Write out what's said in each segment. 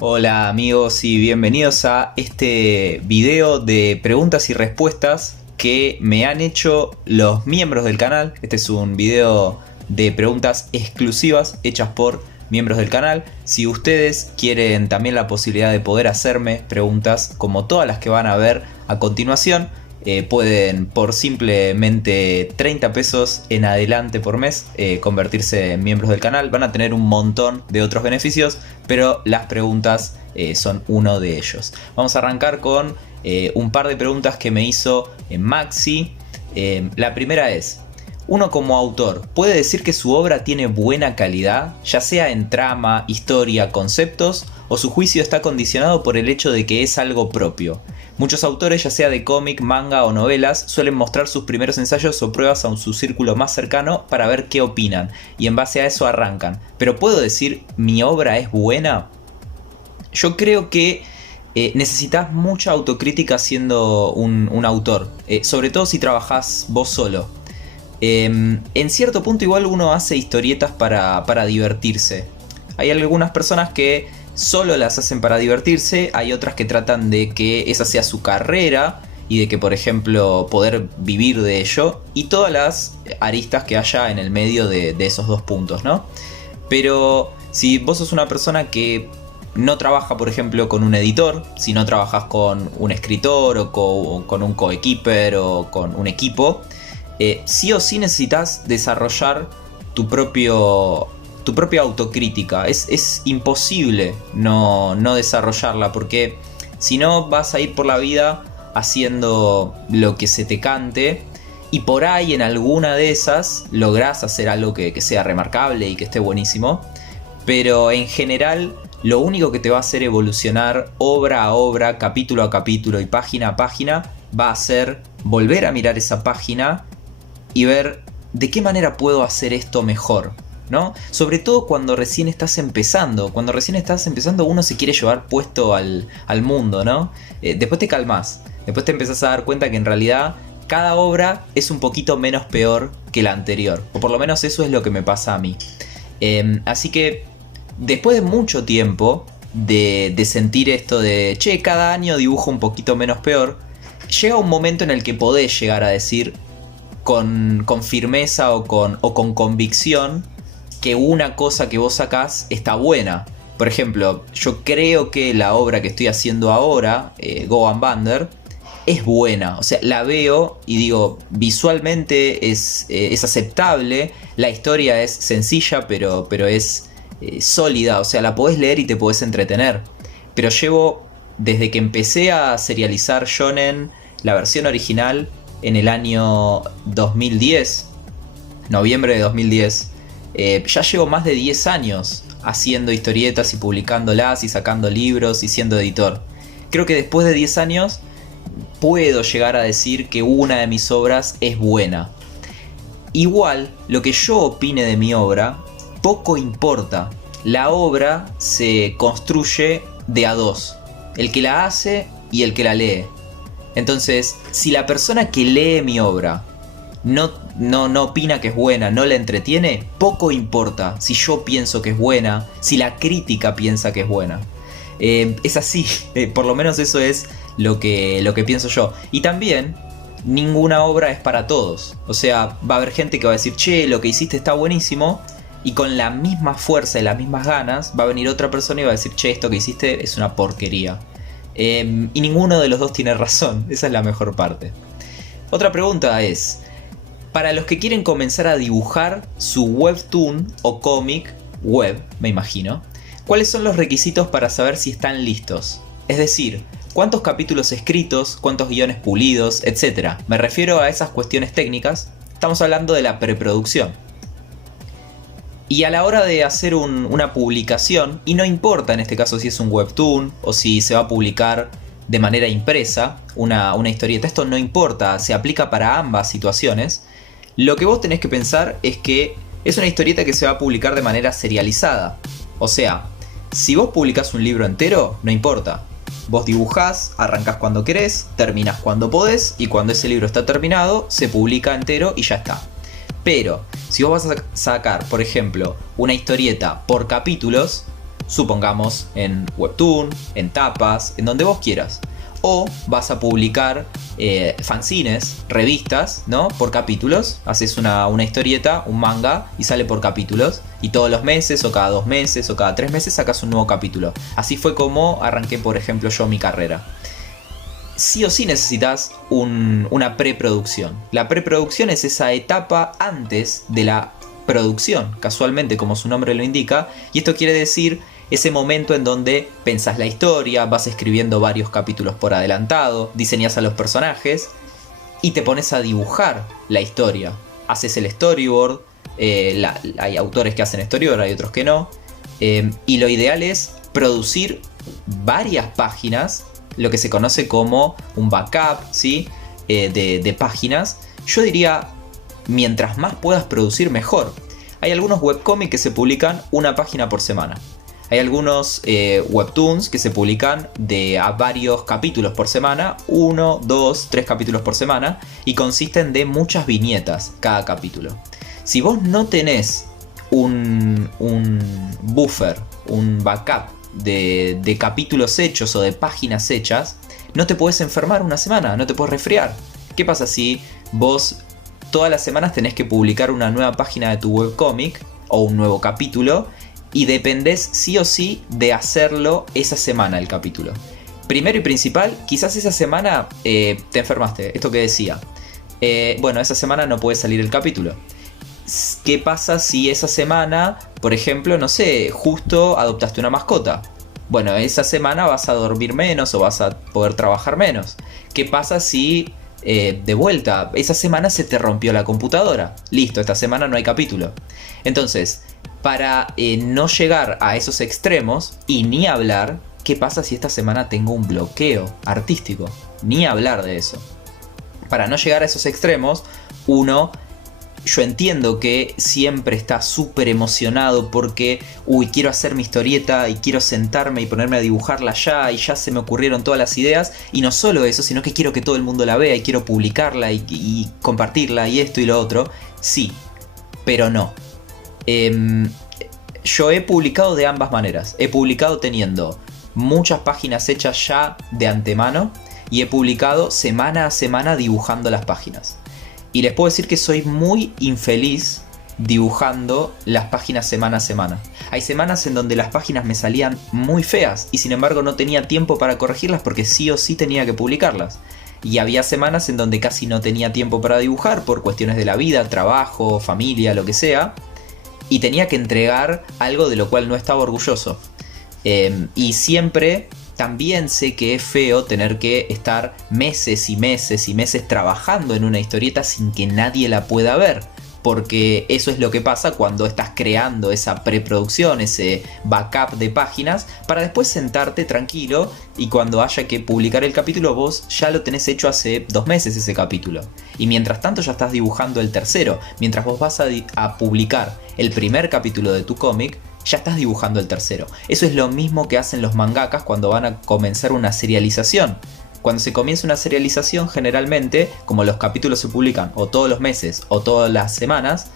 Hola amigos y bienvenidos a este video de preguntas y respuestas que me han hecho los miembros del canal. Este es un video de preguntas exclusivas hechas por miembros del canal. Si ustedes quieren también la posibilidad de poder hacerme preguntas como todas las que van a ver a continuación, pueden por simplemente 30 pesos en adelante por mes convertirse en miembros del canal. Van a tener un montón de otros beneficios, pero las preguntas son uno de ellos. Vamos a arrancar con un par de preguntas que me hizo Maxi. La primera es: uno como autor, ¿puede decir que su obra tiene buena calidad, ya sea en trama, historia, conceptos, o su juicio está condicionado por el hecho de que es algo propio? Muchos autores, ya sea de cómic, manga o novelas, suelen mostrar sus primeros ensayos o pruebas a su círculo más cercano para ver qué opinan, y en base a eso arrancan. ¿Pero puedo decir mi obra es buena? Yo creo que necesitas mucha autocrítica siendo un autor, sobre todo si trabajás vos solo. En cierto punto igual uno hace historietas para divertirse. Hay algunas personas que solo las hacen para divertirse, hay otras que tratan de que esa sea su carrera y de que, por ejemplo, poder vivir de ello, y todas las aristas que haya en el medio de esos dos puntos, ¿no? Pero si vos sos una persona que no trabaja, por ejemplo, con un editor, si no trabajas con un escritor o con un coequiper o con un equipo, sí o sí necesitas desarrollar tu propia autocrítica. Es imposible no desarrollarla, porque si no vas a ir por la vida haciendo lo que se te cante, y por ahí en alguna de esas lográs hacer algo que sea remarcable y que esté buenísimo, pero en general lo único que te va a hacer evolucionar obra a obra, capítulo a capítulo y página a página, va a ser volver a mirar esa página y ver de qué manera puedo hacer esto mejor, ¿no? Sobre todo cuando recién estás empezando. Cuando recién estás empezando uno se quiere llevar puesto al mundo, ¿no? Después te calmás. Después te empezás a dar cuenta que en realidad cada obra es un poquito menos peor que la anterior. O por lo menos eso es lo que me pasa a mí. Así que después de mucho tiempo de sentir esto de che, cada año dibujo un poquito menos peor, llega un momento en el que podés llegar a decir con firmeza o con convicción que una cosa que vos sacás está buena. Por ejemplo, yo creo que la obra que estoy haciendo ahora, Go and Bander, es buena. O sea, la veo y digo, visualmente es aceptable, la historia es sencilla pero es sólida, o sea, la podés leer y te podés entretener. Pero llevo, desde que empecé a serializar Shonen, la versión original, en el año 2010, noviembre de 2010, ya llevo más de 10 años haciendo historietas y publicándolas y sacando libros y siendo editor. Creo que después de 10 años puedo llegar a decir que una de mis obras es buena. Igual, lo que yo opine de mi obra poco importa. La obra se construye de a dos: el que la hace y el que la lee. Entonces, si la persona que lee mi obra no opina que es buena, no la entretiene, poco importa si yo pienso que es buena, si la crítica piensa que es buena. Es así, por lo menos eso es lo que pienso yo. Y también, ninguna obra es para todos. O sea, va a haber gente que va a decir, che, lo que hiciste está buenísimo, y con la misma fuerza y las mismas ganas va a venir otra persona y va a decir, che, esto que hiciste es una porquería. Y ninguno de los dos tiene razón, esa es la mejor parte. Otra pregunta es: para los que quieren comenzar a dibujar su webtoon o cómic web, me imagino, ¿cuáles son los requisitos para saber si están listos? Es decir, ¿cuántos capítulos escritos, cuántos guiones pulidos, etcétera? Me refiero a esas cuestiones técnicas. Estamos hablando de la preproducción. Y a la hora de hacer una publicación, y no importa en este caso si es un webtoon o si se va a publicar de manera impresa una historieta, esto no importa, se aplica para ambas situaciones. Lo que vos tenés que pensar es que es una historieta que se va a publicar de manera serializada. O sea, si vos publicás un libro entero, no importa. Vos dibujás, arrancás cuando querés, terminás cuando podés, y cuando ese libro está terminado, se publica entero y ya está. Pero si vos vas a sacar, por ejemplo, una historieta por capítulos, supongamos en Webtoon, en tapas, en donde vos quieras. O vas a publicar fanzines, revistas, ¿no? Por capítulos. Haces una historieta, un manga, y sale por capítulos. Y todos los meses, o cada 2 meses, o cada 3 meses sacas un nuevo capítulo. Así fue como arranqué, por ejemplo, yo mi carrera. Sí o sí necesitas una preproducción. La preproducción es esa etapa antes de la producción, casualmente como su nombre lo indica. Y esto quiere decir ese momento en donde pensás la historia, vas escribiendo varios capítulos por adelantado, diseñas a los personajes y te pones a dibujar la historia. Haces el storyboard, hay autores que hacen storyboard, hay otros que no. Y lo ideal es producir varias páginas, lo que se conoce como un backup, ¿sí? De páginas. Yo diría, mientras más puedas producir, mejor. Hay algunos webcomics que se publican una página por semana. Hay algunos webtoons que se publican a varios capítulos por semana, 1, 2, 3 capítulos por semana, y consisten de muchas viñetas cada capítulo. Si vos no tenés un buffer, un backup de capítulos hechos o de páginas hechas, no te puedes enfermar una semana, no te puedes resfriar. ¿Qué pasa si vos todas las semanas tenés que publicar una nueva página de tu webcomic o un nuevo capítulo y dependés sí o sí de hacerlo esa semana el capítulo? Primero y principal, quizás esa semana te enfermaste, esto que decía. Bueno, esa semana no puede salir el capítulo. ¿Qué pasa si esa semana, por ejemplo, no sé, justo adoptaste una mascota? Bueno, esa semana vas a dormir menos o vas a poder trabajar menos. ¿Qué pasa si de vuelta esa semana se te rompió la computadora? Listo, esta semana no hay capítulo. Entonces, para no llegar a esos extremos y ni hablar, ¿qué pasa si esta semana tengo un bloqueo artístico? Ni hablar de eso. Para no llegar a esos extremos, yo entiendo que siempre está súper emocionado porque, quiero hacer mi historieta y quiero sentarme y ponerme a dibujarla ya y ya se me ocurrieron todas las ideas. Y no solo eso, sino que quiero que todo el mundo la vea y quiero publicarla y compartirla y esto y lo otro. Sí, pero no. Yo he publicado de ambas maneras. He publicado teniendo muchas páginas hechas ya de antemano y he publicado semana a semana dibujando las páginas. Y les puedo decir que soy muy infeliz dibujando las páginas semana a semana. Hay semanas en donde las páginas me salían muy feas y sin embargo no tenía tiempo para corregirlas porque sí o sí tenía que publicarlas. Y había semanas en donde casi no tenía tiempo para dibujar por cuestiones de la vida, trabajo, familia, lo que sea. Y tenía que entregar algo de lo cual no estaba orgulloso. Y siempre también sé que es feo tener que estar meses y meses y meses trabajando en una historieta sin que nadie la pueda ver. Porque eso es lo que pasa cuando estás creando esa preproducción, ese backup de páginas, para después sentarte tranquilo y cuando haya que publicar el capítulo vos ya lo tenés hecho hace 2 meses ese capítulo. Y mientras tanto ya estás dibujando el tercero. Mientras vos vas a publicar el primer capítulo de tu cómic, ya estás dibujando el tercero. Eso es lo mismo que hacen los mangakas cuando van a comenzar una serialización. Cuando se comienza una serialización, generalmente, como los capítulos se publican o todos los meses o todas las semanas,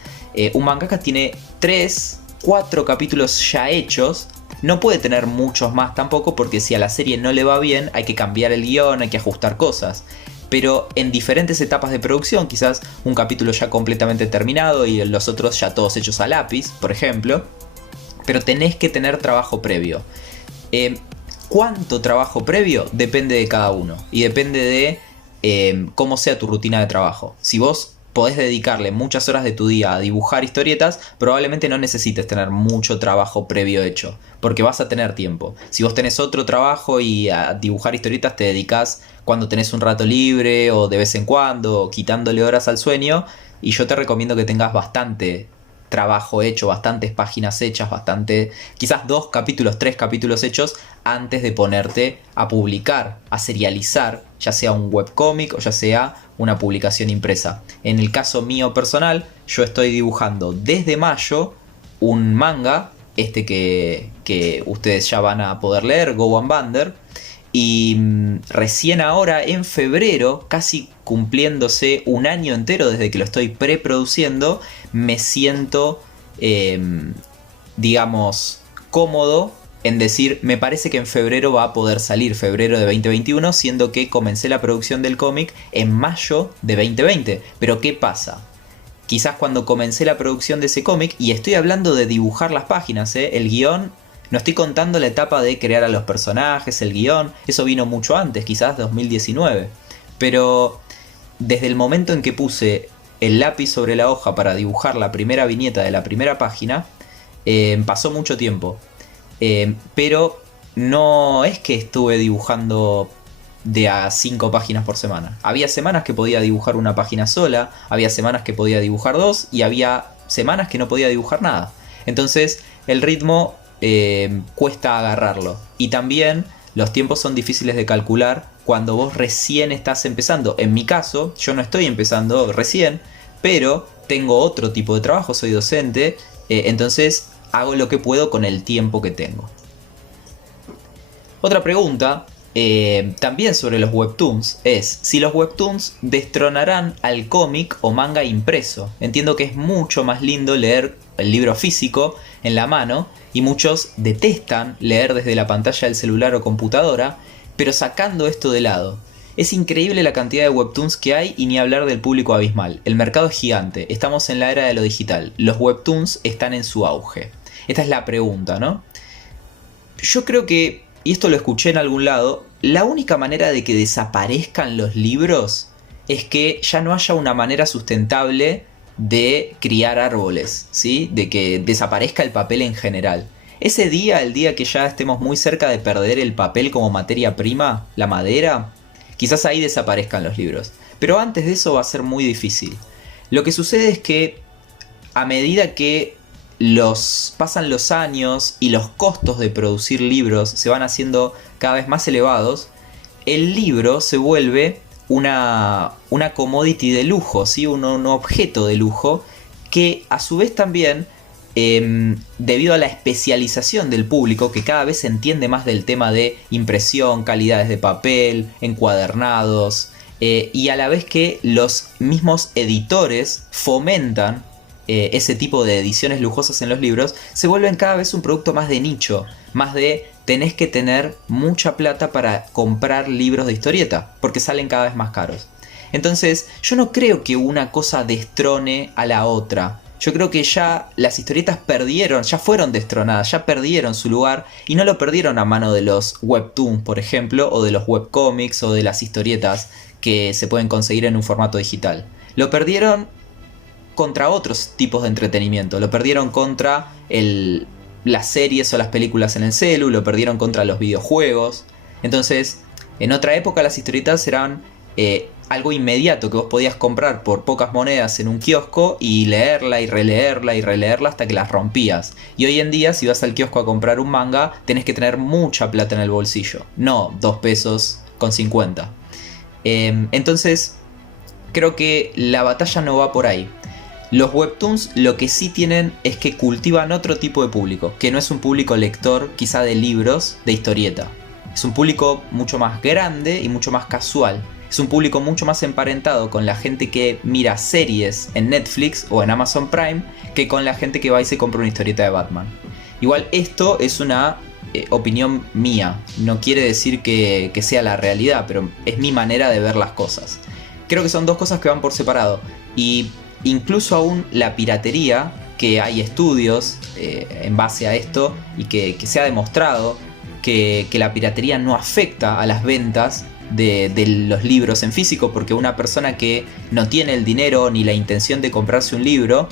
un mangaka tiene 3, 4 capítulos ya hechos. No puede tener muchos más tampoco porque si a la serie no le va bien hay que cambiar el guión, hay que ajustar cosas. Pero en diferentes etapas de producción, quizás un capítulo ya completamente terminado y los otros ya todos hechos a lápiz, por ejemplo. Pero tenés que tener trabajo previo. ¿Cuánto trabajo previo? Depende de cada uno. Y depende de cómo sea tu rutina de trabajo. Si vos podés dedicarle muchas horas de tu día a dibujar historietas, probablemente no necesites tener mucho trabajo previo hecho. Porque vas a tener tiempo. Si vos tenés otro trabajo y a dibujar historietas te dedicás cuando tenés un rato libre o de vez en cuando, quitándole horas al sueño. Y yo te recomiendo que tengas bastante trabajo hecho, bastantes páginas hechas, quizás 2 capítulos, 3 capítulos hechos antes de ponerte a publicar, a serializar, ya sea un webcómic o ya sea una publicación impresa. En el caso mío personal, yo estoy dibujando desde mayo un manga, que ustedes ya van a poder leer, Go One Bander. Y recién ahora, en febrero, casi cumpliéndose un año entero desde que lo estoy preproduciendo, me siento, digamos, cómodo en decir, me parece que en febrero va a poder salir, febrero de 2021, siendo que comencé la producción del cómic en mayo de 2020. Pero ¿qué pasa? Quizás cuando comencé la producción de ese cómic, y estoy hablando de dibujar las páginas, el guión, no estoy contando la etapa de crear a los personajes, el guión, eso vino mucho antes, quizás 2019. Pero desde el momento en que puse el lápiz sobre la hoja para dibujar la primera viñeta de la primera página, pasó mucho tiempo. Pero no es que estuve dibujando de a 5 páginas por semana. Había semanas que podía dibujar una página sola, había semanas que podía dibujar 2 y había semanas que no podía dibujar nada. Entonces el ritmo cuesta agarrarlo. Y también los tiempos son difíciles de calcular cuando vos recién estás empezando. En mi caso, yo no estoy empezando recién, pero tengo otro tipo de trabajo, soy docente, entonces hago lo que puedo con el tiempo que tengo. Otra pregunta, también sobre los webtoons, es si los webtoons destronarán al cómic o manga impreso. Entiendo que es mucho más lindo leer el libro físico en la mano y muchos detestan leer desde la pantalla del celular o computadora, pero sacando esto de lado, es increíble la cantidad de webtoons que hay y ni hablar del público abismal. El mercado es gigante, estamos en la era de lo digital, los webtoons están en su auge. Esta es la pregunta, ¿no? Yo creo que, y esto lo escuché en algún lado, la única manera de que desaparezcan los libros es que ya no haya una manera sustentable de criar árboles, ¿sí? De que desaparezca el papel en general. Ese día, el día que ya estemos muy cerca de perder el papel como materia prima, la madera, quizás ahí desaparezcan los libros. Pero antes de eso va a ser muy difícil. Lo que sucede es que a medida que pasan los años y los costos de producir libros se van haciendo cada vez más elevados, el libro se vuelve una commodity de lujo, ¿sí? un objeto de lujo que a su vez también, debido a la especialización del público, que cada vez se entiende más del tema de impresión, calidades de papel, encuadernados, y a la vez que los mismos editores fomentan ese tipo de ediciones lujosas en los libros, se vuelven cada vez un producto más de nicho, más de tenés que tener mucha plata para comprar libros de historieta, porque salen cada vez más caros. Entonces yo no creo que una cosa destrone a la otra. Yo creo que ya las historietas ya fueron destronadas, ya perdieron su lugar, y no lo perdieron a mano de los webtoons, por ejemplo, o de los webcomics o de las historietas que se pueden conseguir en un formato digital. Lo perdieron contra otros tipos de entretenimiento, lo perdieron contra las series o las películas en el celu, lo perdieron contra los videojuegos. Entonces, en otra época las historietas eran algo inmediato que vos podías comprar por pocas monedas en un kiosco y leerla y releerla hasta que las rompías. Y hoy en día, si vas al kiosco a comprar un manga, tenés que tener mucha plata en el bolsillo, no 2 pesos con 50. Entonces, creo que la batalla no va por ahí. Los webtoons lo que sí tienen es que cultivan otro tipo de público, que no es un público lector quizá de libros, de historieta. Es un público mucho más grande y mucho más casual. Es un público mucho más emparentado con la gente que mira series en Netflix o en Amazon Prime que con la gente que va y se compra una historieta de Batman. Igual esto es una opinión mía, no quiere decir que sea la realidad, pero es mi manera de ver las cosas. Creo que son dos cosas que van por separado, y incluso aún la piratería, que hay estudios en base a esto y que se ha demostrado que la piratería no afecta a las ventas de los libros en físico, porque una persona que no tiene el dinero ni la intención de comprarse un libro,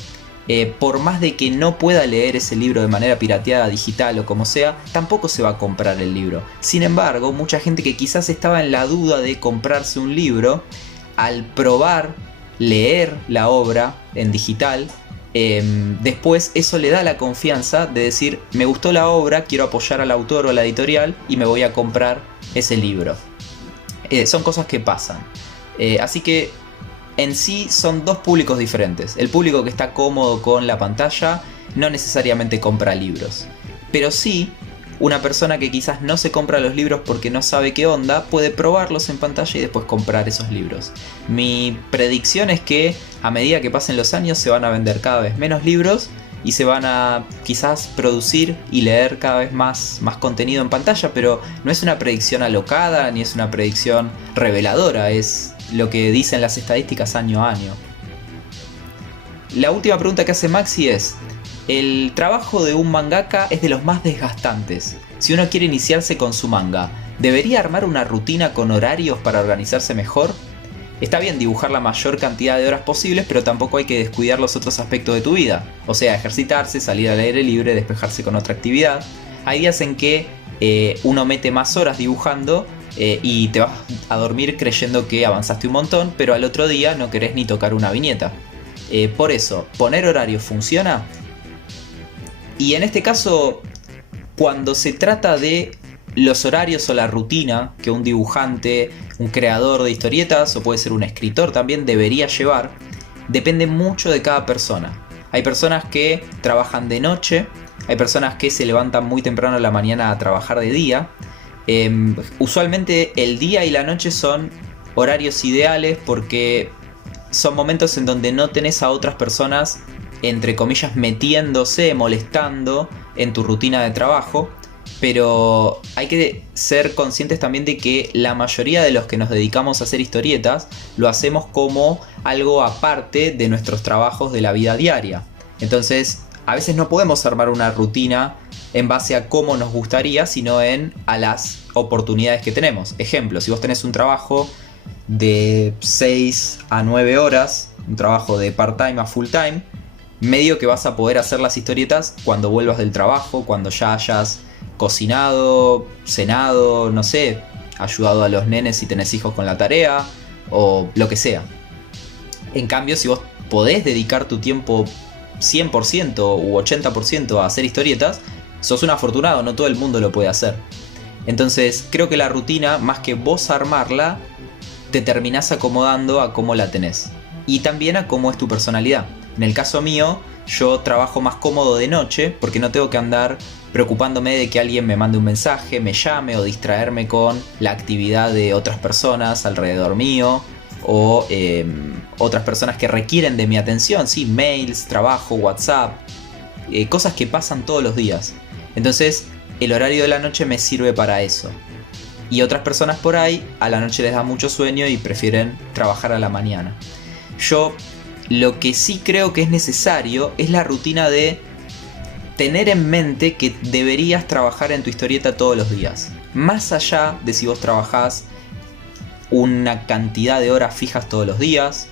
por más de que no pueda leer ese libro de manera pirateada, digital o como sea, tampoco se va a comprar el libro. Sin embargo, mucha gente que quizás estaba en la duda de comprarse un libro, al probar leer la obra en digital, después eso le da la confianza de decir, me gustó la obra, quiero apoyar al autor o a la editorial y me voy a comprar ese libro. Son cosas que pasan. Así que en sí son dos públicos diferentes. El público que está cómodo con la pantalla no necesariamente compra libros, pero sí una persona que quizás no se compra los libros porque no sabe qué onda, puede probarlos en pantalla y después comprar esos libros. Mi predicción es que a medida que pasen los años se van a vender cada vez menos libros y se van a quizás producir y leer cada vez más contenido en pantalla, pero no es una predicción alocada ni es una predicción reveladora, es lo que dicen las estadísticas año a año. La última pregunta que hace Maxi es: el trabajo de un mangaka es de los más desgastantes. Si uno quiere iniciarse con su manga, ¿debería armar una rutina con horarios para organizarse mejor? Está bien dibujar la mayor cantidad de horas posibles, pero tampoco hay que descuidar los otros aspectos de tu vida. O sea, ejercitarse, salir al aire libre, despejarse con otra actividad. Hay días en que uno mete más horas dibujando y te vas a dormir creyendo que avanzaste un montón, pero al otro día no querés ni tocar una viñeta. Por eso, ¿poner horarios funciona? Y en este caso, cuando se trata de los horarios o la rutina que un dibujante, un creador de historietas o puede ser un escritor también debería llevar, depende mucho de cada persona. Hay personas que trabajan de noche, hay personas que se levantan muy temprano en la mañana a trabajar de día. Usualmente el día y la noche son horarios ideales porque son momentos en donde no tenés a otras personas, entre comillas, metiéndose, molestando en tu rutina de trabajo. Pero hay que ser conscientes también de que la mayoría de los que nos dedicamos a hacer historietas lo hacemos como algo aparte de nuestros trabajos de la vida diaria. Entonces, a veces no podemos armar una rutina en base a cómo nos gustaría, sino a las oportunidades que tenemos. Ejemplo, si vos tenés un trabajo de 6 a 9 horas, un trabajo de part-time a full-time, medio que vas a poder hacer las historietas cuando vuelvas del trabajo, cuando ya hayas cocinado, cenado, no sé, ayudado a los nenes si tenés hijos con la tarea o lo que sea. En cambio, si vos podés dedicar tu tiempo 100% u 80% a hacer historietas, sos un afortunado, no todo el mundo lo puede hacer. Entonces creo que la rutina, más que vos armarla, te terminás acomodando a cómo la tenés y también a cómo es tu personalidad. En el caso mío, yo trabajo más cómodo de noche porque no tengo que andar preocupándome de que alguien me mande un mensaje, me llame o distraerme con la actividad de otras personas alrededor mío o otras personas que requieren de mi atención, sí, mails, trabajo, WhatsApp, cosas que pasan todos los días. Entonces el horario de la noche me sirve para eso. Y otras personas por ahí a la noche les da mucho sueño y prefieren trabajar a la mañana. Yo lo que sí creo que es necesario es la rutina de tener en mente que deberías trabajar en tu historieta todos los días. Más allá de si vos trabajás una cantidad de horas fijas todos los días,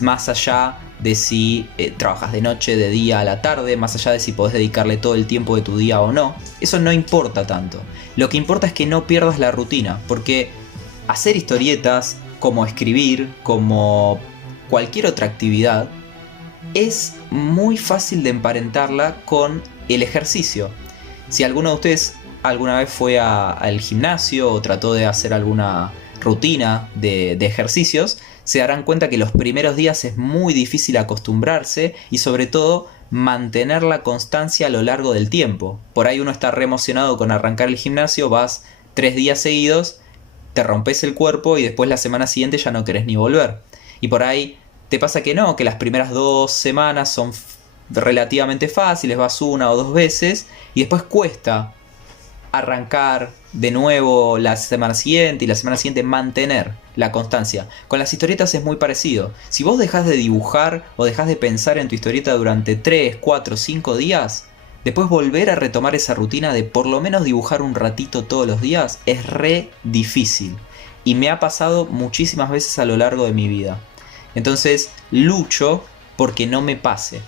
más allá de si trabajas de noche, de día a la tarde, más allá de si podés dedicarle todo el tiempo de tu día o no. Eso no importa tanto. Lo que importa es que no pierdas la rutina, porque hacer historietas, como escribir, como cualquier otra actividad, es muy fácil de emparentarla con el ejercicio. Si alguno de ustedes alguna vez fue al gimnasio o trató de hacer alguna rutina de ejercicios, se darán cuenta que los primeros días es muy difícil acostumbrarse y sobre todo mantener la constancia a lo largo del tiempo. Por ahí uno está re emocionado con arrancar el gimnasio, vas 3 días seguidos, te rompes el cuerpo y después la semana siguiente ya no querés ni volver. Y por ahí te pasa que no, que las primeras 2 semanas son relativamente fáciles, vas 1 o 2 veces y después cuesta arrancar de nuevo la semana siguiente y la semana siguiente mantener la constancia. Con las historietas es muy parecido. Si vos dejás de dibujar o dejás de pensar en tu historieta durante 3, 4, 5 días, después volver a retomar esa rutina de por lo menos dibujar un ratito todos los días es re difícil. Y me ha pasado muchísimas veces a lo largo de mi vida. Entonces lucho porque no me pase.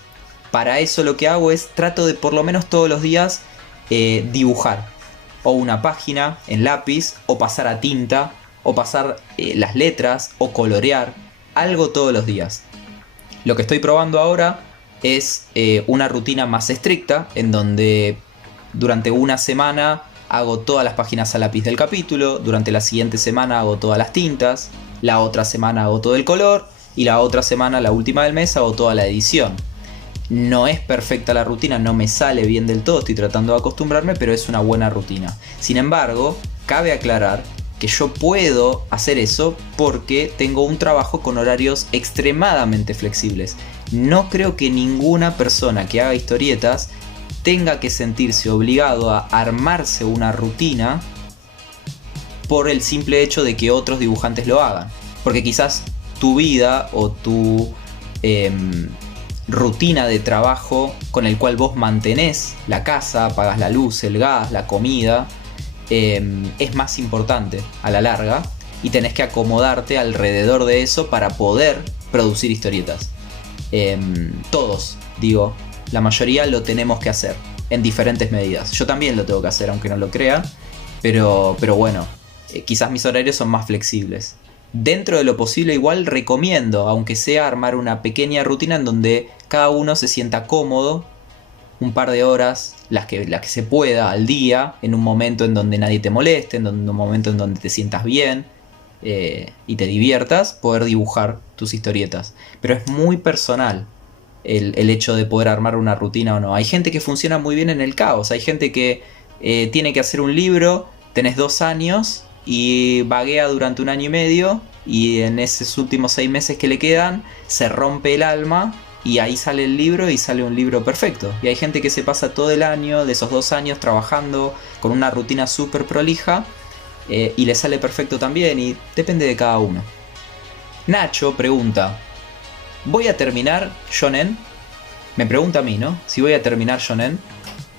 Para eso lo que hago es trato de por lo menos todos los días dibujar. O una página en lápiz, o pasar a tinta, o pasar las letras, o colorear. Algo todos los días. Lo que estoy probando ahora es una rutina más estricta, en donde durante una semana hago todas las páginas a lápiz del capítulo, durante la siguiente semana hago todas las tintas, la otra semana hago todo el color, y la otra semana, la última del mes, hago toda la edición. No es perfecta la rutina, no me sale bien del todo, estoy tratando de acostumbrarme, pero es una buena rutina. Sin embargo, cabe aclarar que yo puedo hacer eso porque tengo un trabajo con horarios extremadamente flexibles. no creo que ninguna persona que haga historietas tenga que sentirse obligado a armarse una rutina por el simple hecho de que otros dibujantes lo hagan. Porque quizás tu vida o tu rutina de trabajo con el cual vos mantenés la casa, pagás la luz, el gas, la comida, es más importante a la larga y tenés que acomodarte alrededor de eso para poder producir historietas. Todos, digo, la mayoría lo tenemos que hacer en diferentes medidas. Yo también lo tengo que hacer, aunque no lo crea, pero bueno, quizás mis horarios son más flexibles. Dentro de lo posible igual recomiendo, aunque sea, armar una pequeña rutina en donde cada uno se sienta cómodo, un par de horas, las que se pueda al día, en un momento en donde nadie te moleste, en un momento en donde te sientas bien y te diviertas, poder dibujar tus historietas. Pero es muy personal el hecho de poder armar una rutina o no. Hay gente que funciona muy bien en el caos, hay gente que tiene que hacer un libro, tenés 2 años y vaguea durante 1 año y medio y en esos últimos 6 meses que le quedan se rompe el alma y ahí sale el libro y sale un libro perfecto. Y hay gente que se pasa todo el año, de esos 2 años, trabajando con una rutina súper prolija y le sale perfecto también, y depende de cada uno. Nacho pregunta: ¿voy a terminar Shonen? Me pregunta a mí, ¿no? Si voy a terminar Shonen.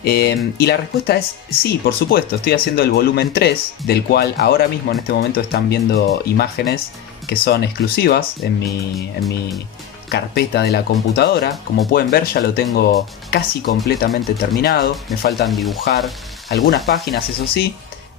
Y la respuesta es sí, por supuesto. Estoy haciendo el volumen 3, del cual ahora mismo en este momento están viendo imágenes que son exclusivas en mi carpeta de la computadora. Como pueden ver, ya lo tengo casi completamente terminado. Me faltan dibujar algunas páginas, eso sí,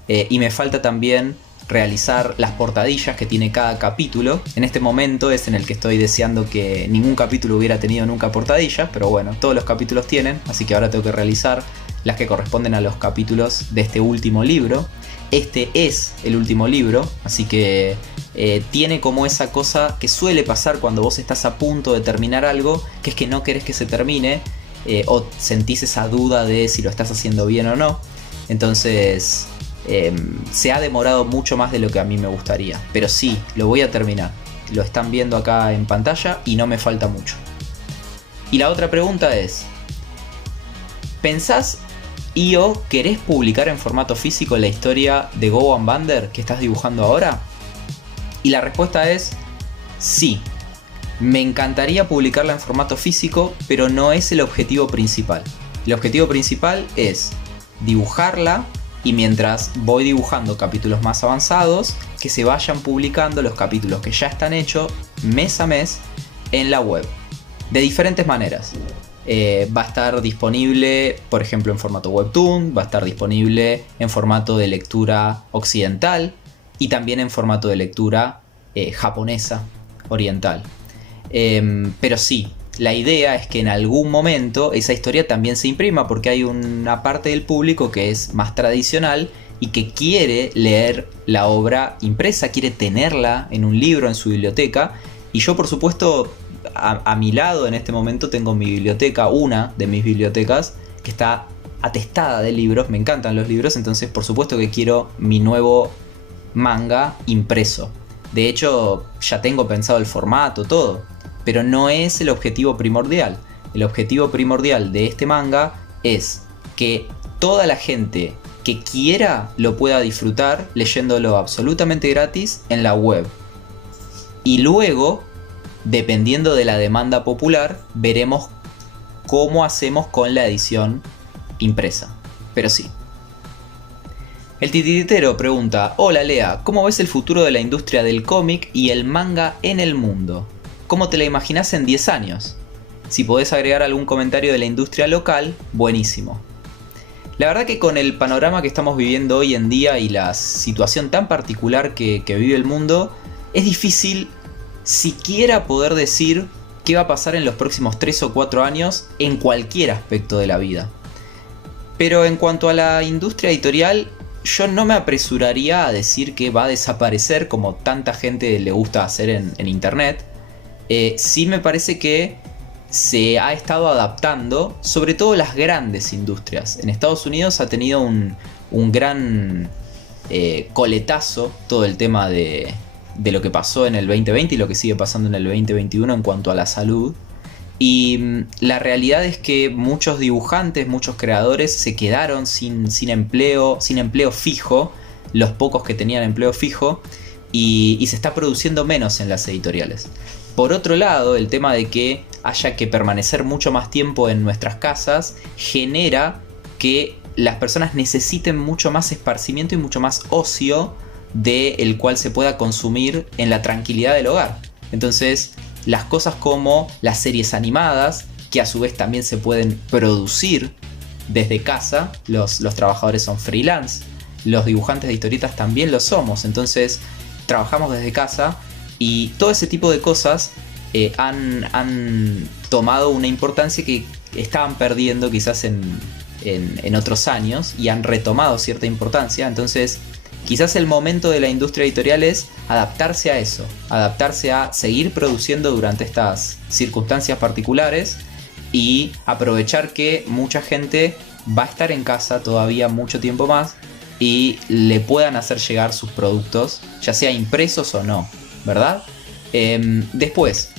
y me falta también realizar las portadillas que tiene cada capítulo. En este momento es en el que estoy deseando que ningún capítulo hubiera tenido nunca portadillas, pero bueno, todos los capítulos tienen, así que ahora tengo que realizar las que corresponden a los capítulos de este último libro. Este es el último libro, así que tiene como esa cosa que suele pasar cuando vos estás a punto de terminar algo, que es que no querés que se termine, o sentís esa duda de si lo estás haciendo bien o no. Entonces se ha demorado mucho más de lo que a mí me gustaría, pero sí, lo voy a terminar. Lo están viendo acá en pantalla y no me falta mucho. Y la otra pregunta es: ¿pensás o querés publicar en formato físico la historia de Go and Bander que estás dibujando ahora? Y la respuesta es sí. Me encantaría publicarla en formato físico, pero no es el objetivo principal. El objetivo principal es dibujarla, y mientras voy dibujando capítulos más avanzados, que se vayan publicando los capítulos que ya están hechos mes a mes en la web, de diferentes maneras. Va a estar disponible, por ejemplo, en formato webtoon, va a estar disponible en formato de lectura occidental y también en formato de lectura japonesa, oriental. Pero sí, la idea es que en algún momento esa historia también se imprima, porque hay una parte del público que es más tradicional y que quiere leer la obra impresa, quiere tenerla en un libro en su biblioteca. Y yo, por supuesto, a mi lado en este momento tengo mi biblioteca, una de mis bibliotecas, que está atestada de libros. Me encantan los libros, entonces por supuesto que quiero mi nuevo manga impreso. De hecho, ya tengo pensado el formato, todo. Pero no es el objetivo primordial. El objetivo primordial de este manga es que toda la gente que quiera lo pueda disfrutar leyéndolo absolutamente gratis en la web. Y luego, dependiendo de la demanda popular, veremos cómo hacemos con la edición impresa. Pero sí. El titiritero pregunta: hola Lea, ¿cómo ves el futuro de la industria del cómic y el manga en el mundo? ¿Cómo te la imaginás en 10 años? Si podés agregar algún comentario de la industria local, buenísimo. La verdad que con el panorama que estamos viviendo hoy en día y la situación tan particular que vive el mundo, es difícil siquiera poder decir qué va a pasar en los próximos 3 o 4 años en cualquier aspecto de la vida. Pero en cuanto a la industria editorial, yo no me apresuraría a decir que va a desaparecer como tanta gente le gusta hacer en internet. Sí me parece que se ha estado adaptando, sobre todo las grandes industrias. En Estados Unidos ha tenido un gran coletazo todo el tema de lo que pasó en el 2020 y lo que sigue pasando en el 2021 en cuanto a la salud. Y la realidad es que muchos dibujantes, muchos creadores se quedaron sin empleo fijo, los pocos que tenían empleo fijo, y se está produciendo menos en las editoriales. Por otro lado, el tema de que haya que permanecer mucho más tiempo en nuestras casas genera que las personas necesiten mucho más esparcimiento y mucho más ocio del cual se pueda consumir en la tranquilidad del hogar. Entonces, las cosas como las series animadas, que a su vez también se pueden producir desde casa, los trabajadores son freelance, los dibujantes de historietas también lo somos, entonces trabajamos desde casa y todo ese tipo de cosas han tomado una importancia que estaban perdiendo quizás en otros años y han retomado cierta importancia. Entonces quizás el momento de la industria editorial es adaptarse a eso, adaptarse a seguir produciendo durante estas circunstancias particulares y aprovechar que mucha gente va a estar en casa todavía mucho tiempo más y le puedan hacer llegar sus productos, ya sea impresos o no, ¿verdad? Después,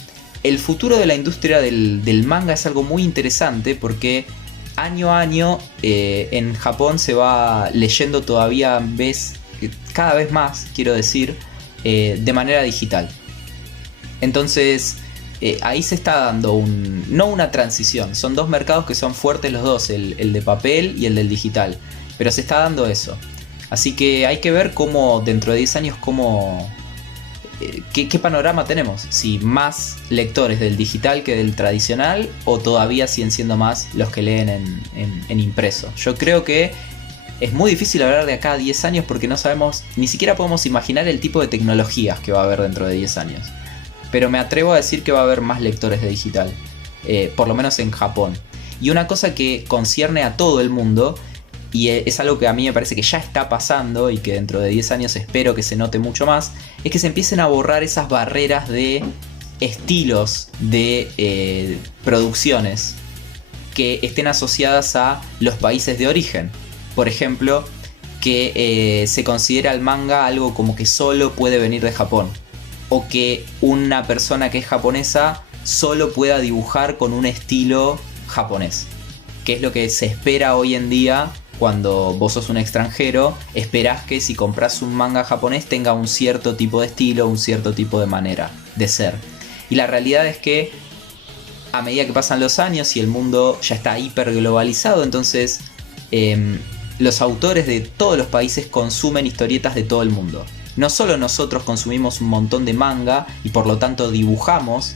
el futuro de la industria del manga es algo muy interesante porque año a año en Japón se va leyendo todavía cada vez más, quiero decir, de manera digital. Entonces ahí se está dando no una transición, son dos mercados que son fuertes los dos, el de papel y el del digital, pero se está dando eso. Así que hay que ver cómo dentro de 10 años ¿qué panorama tenemos? Si más lectores del digital que del tradicional o todavía siguen siendo más los que leen en impreso. Yo creo que es muy difícil hablar de acá a 10 años porque no sabemos, ni siquiera podemos imaginar el tipo de tecnologías que va a haber dentro de 10 años. Pero me atrevo a decir que va a haber más lectores de digital, por lo menos en Japón. Y una cosa que concierne a todo el mundo, y es algo que a mí me parece que ya está pasando y que dentro de 10 años espero que se note mucho más, es que se empiecen a borrar esas barreras de estilos de producciones que estén asociadas a los países de origen. Por ejemplo, que se considera el manga algo como que solo puede venir de Japón, o que una persona que es japonesa solo pueda dibujar con un estilo japonés, que es lo que se espera hoy en día. Cuando vos sos un extranjero, esperás que si compras un manga japonés tenga un cierto tipo de estilo, un cierto tipo de manera de ser. Y la realidad es que a medida que pasan los años y el mundo ya está hiperglobalizado, entonces los autores de todos los países consumen historietas de todo el mundo. No solo nosotros consumimos un montón de manga y por lo tanto dibujamos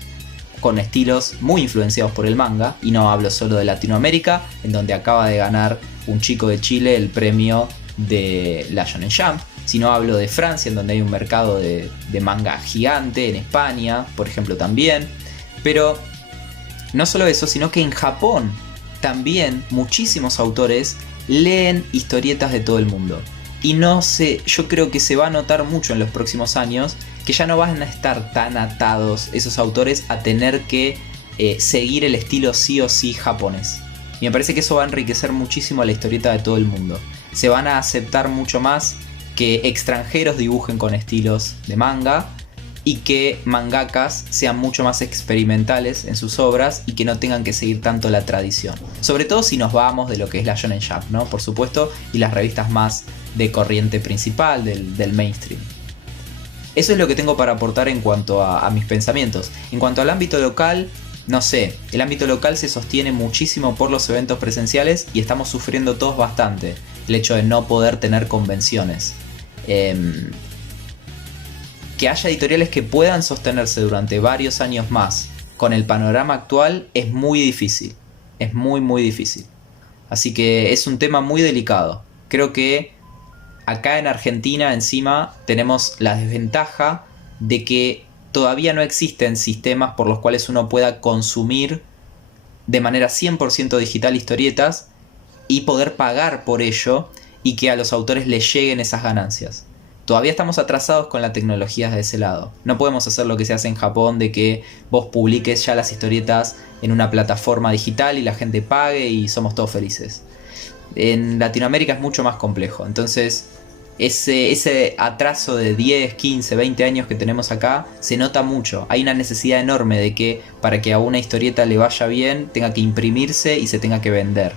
con estilos muy influenciados por el manga, y no hablo solo de Latinoamérica, en donde acaba de ganar un chico de Chile el premio de la Shonen Jump, sino hablo de Francia, en donde hay un mercado de manga gigante, en España, por ejemplo, también. Pero no solo eso, sino que en Japón también muchísimos autores leen historietas de todo el mundo. Y no sé, yo creo que se va a notar mucho en los próximos años que ya no van a estar tan atados esos autores a tener que seguir el estilo sí o sí japonés. Y me parece que eso va a enriquecer muchísimo a la historieta de todo el mundo. Se van a aceptar mucho más que extranjeros dibujen con estilos de manga y que mangakas sean mucho más experimentales en sus obras y que no tengan que seguir tanto la tradición. Sobre todo si nos vamos de lo que es la Shonen Jump, ¿no? Por supuesto, y las revistas más de corriente principal del mainstream. Eso es lo que tengo para aportar en cuanto a mis pensamientos. En cuanto al ámbito local, no sé, el ámbito local se sostiene muchísimo por los eventos presenciales y estamos sufriendo todos bastante el hecho de no poder tener convenciones. Que haya editoriales que puedan sostenerse durante varios años más con el panorama actual es muy difícil. Es muy muy difícil. Así que es un tema muy delicado. Creo que acá en Argentina encima tenemos la desventaja de que todavía no existen sistemas por los cuales uno pueda consumir de manera 100% digital historietas y poder pagar por ello y que a los autores les lleguen esas ganancias. Todavía estamos atrasados con la tecnología de ese lado. No podemos hacer lo que se hace en Japón de que vos publiques ya las historietas en una plataforma digital y la gente pague y somos todos felices. En Latinoamérica es mucho más complejo. Entonces ese atraso de 10, 15, 20 años que tenemos acá se nota mucho. Hay una necesidad enorme de que para que a una historieta le vaya bien tenga que imprimirse y se tenga que vender.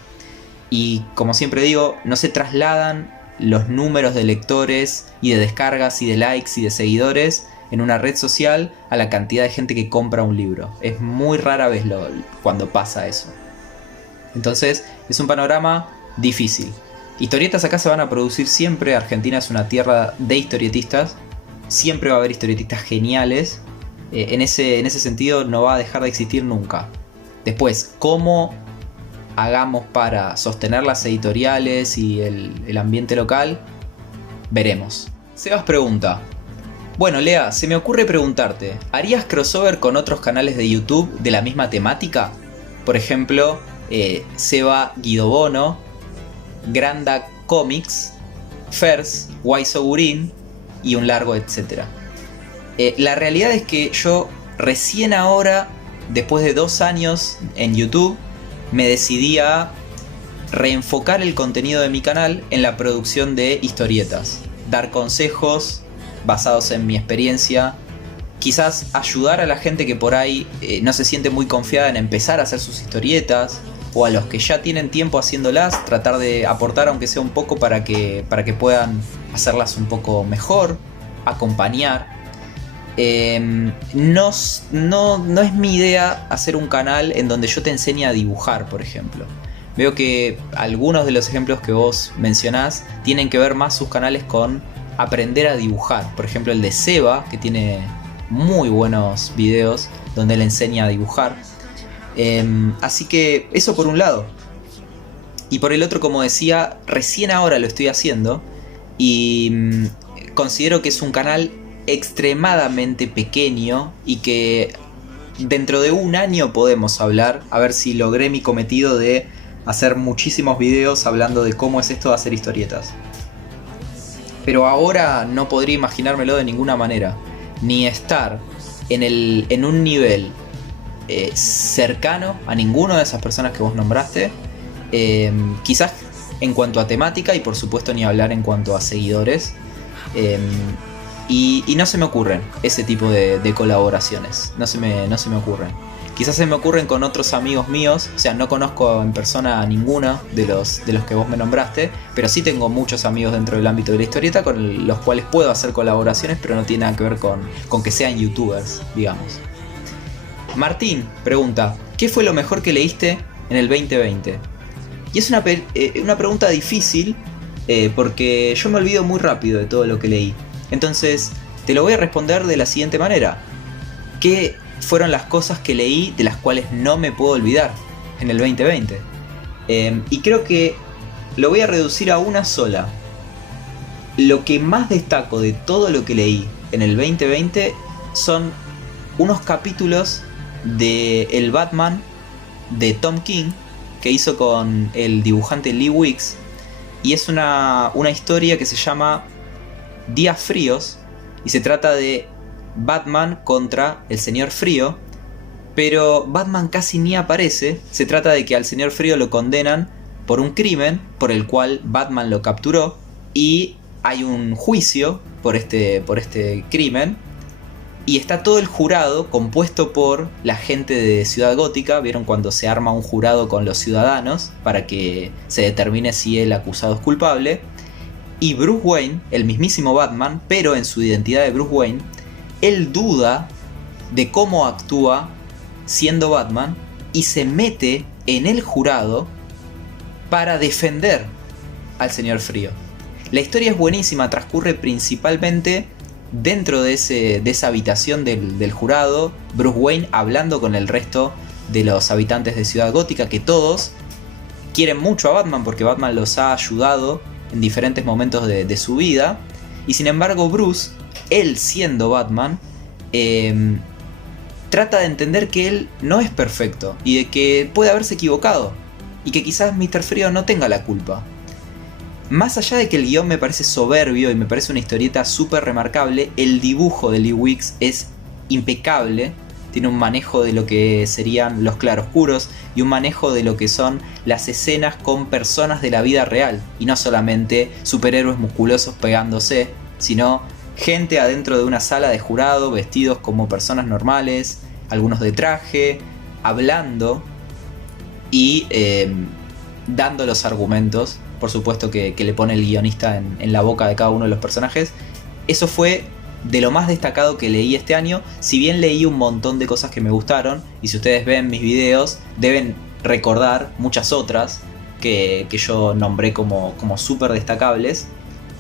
Y como siempre digo, no se trasladan los números de lectores y de descargas y de likes y de seguidores en una red social a la cantidad de gente que compra un libro. Es muy rara vez cuando pasa eso. Entonces es un panorama difícil. Historietas acá se van a producir siempre. Argentina es una tierra de historietistas. Siempre va a haber historietistas geniales. En ese sentido no va a dejar de existir nunca. Después, ¿cómo hagamos para sostener las editoriales y el ambiente local? Veremos. Sebas pregunta: bueno, Lea, se me ocurre preguntarte, ¿harías crossover con otros canales de YouTube de la misma temática? Por ejemplo, Seba Guido Bono, Granda Comics, Fers, Waiso Gurin y un largo etcétera. La realidad es que yo recién ahora, después de 2 años en YouTube, me decidí a reenfocar el contenido de mi canal en la producción de historietas. Dar consejos basados en mi experiencia. Quizás ayudar a la gente que por ahí no se siente muy confiada en empezar a hacer sus historietas. O a los que ya tienen tiempo haciéndolas, tratar de aportar aunque sea un poco para que puedan hacerlas un poco mejor. Acompañar. No es mi idea hacer un canal en donde yo te enseñe a dibujar, por ejemplo. Veo que algunos de los ejemplos que vos mencionás tienen que ver más sus canales con aprender a dibujar. Por ejemplo, el de Seba, que tiene muy buenos videos donde él enseña a dibujar. Así que eso por un lado. Y por el otro, como decía, recién ahora lo estoy haciendo. Y considero que es un canal extremadamente pequeño y que dentro de 1 año podemos hablar, a ver si logré mi cometido de hacer muchísimos videos hablando de cómo es esto de hacer historietas. Pero ahora no podría imaginármelo de ninguna manera, ni estar en un nivel cercano a ninguna de esas personas que vos nombraste, quizás en cuanto a temática y por supuesto ni hablar en cuanto a seguidores. Y no se me ocurren ese tipo de colaboraciones. No se me ocurren. Quizás se me ocurren con otros amigos míos. O sea, no conozco en persona a ninguno de los que vos me nombraste. Pero sí tengo muchos amigos dentro del ámbito de la historieta con los cuales puedo hacer colaboraciones. Pero no tiene nada que ver con que sean youtubers, digamos. Martín pregunta: ¿qué fue lo mejor que leíste en el 2020? Y es una pregunta difícil. Porque yo me olvido muy rápido de todo lo que leí. Entonces, te lo voy a responder de la siguiente manera. ¿Qué fueron las cosas que leí de las cuales no me puedo olvidar en el 2020? Y creo que lo voy a reducir a una sola. Lo que más destaco de todo lo que leí en el 2020 son unos capítulos de El Batman de Tom King que hizo con el dibujante Lee Weeks. Y es una historia que se llama Días Fríos y se trata de Batman contra el Señor Frío, pero Batman casi ni aparece. Se trata de que al Señor Frío lo condenan por un crimen por el cual Batman lo capturó y hay un juicio por este crimen y está todo el jurado compuesto por la gente de Ciudad Gótica. ¿Vieron cuando se arma un jurado con los ciudadanos para que se determine si el acusado es culpable? Y Bruce Wayne, el mismísimo Batman, pero en su identidad de Bruce Wayne, él duda de cómo actúa siendo Batman y se mete en el jurado para defender al Señor Frío. La historia es buenísima, transcurre principalmente dentro de esa habitación del jurado, Bruce Wayne hablando con el resto de los habitantes de Ciudad Gótica, que todos quieren mucho a Batman porque Batman los ha ayudado en diferentes momentos de su vida. Y sin embargo Bruce, él siendo Batman, trata de entender que él no es perfecto y de que puede haberse equivocado y que quizás Mr. Frío no tenga la culpa. Más allá de que el guión me parece soberbio y me parece una historieta súper remarcable, el dibujo de Lee Weeks es impecable tiene un manejo de lo que serían los claroscuros y un manejo de lo que son las escenas con personas de la vida real, y no solamente superhéroes musculosos pegándose, sino gente adentro de una sala de jurado vestidos como personas normales, algunos de traje, hablando y dando los argumentos, por supuesto que le pone el guionista en la boca de cada uno de los personajes. Eso fue de lo más destacado que leí este año, si bien leí un montón de cosas que me gustaron, y si ustedes ven mis videos deben recordar muchas otras que yo nombré como súper destacables,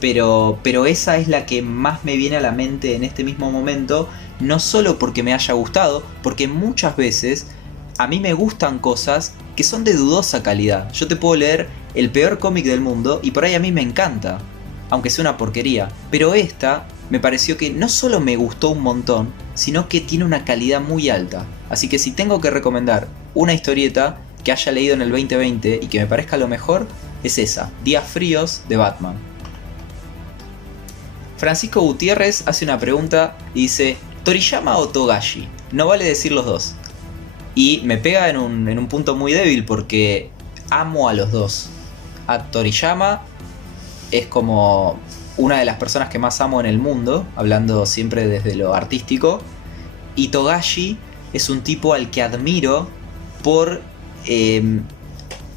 pero esa es la que más me viene a la mente en este mismo momento, no solo porque me haya gustado, porque muchas veces a mí me gustan cosas que son de dudosa calidad. Yo te puedo leer el peor cómic del mundo y por ahí a mí me encanta, aunque sea una porquería, pero esta me pareció que no solo me gustó un montón, sino que tiene una calidad muy alta. Así que si tengo que recomendar una historieta que haya leído en el 2020 y que me parezca lo mejor, es esa, Días Fríos de Batman. Francisco Gutiérrez hace una pregunta y dice: ¿Toriyama o Togashi? No vale decir los dos. Y me pega en un punto muy débil porque amo a los dos. A Toriyama es como una de las personas que más amo en el mundo, hablando siempre desde lo artístico. Y Togashi es un tipo al que admiro por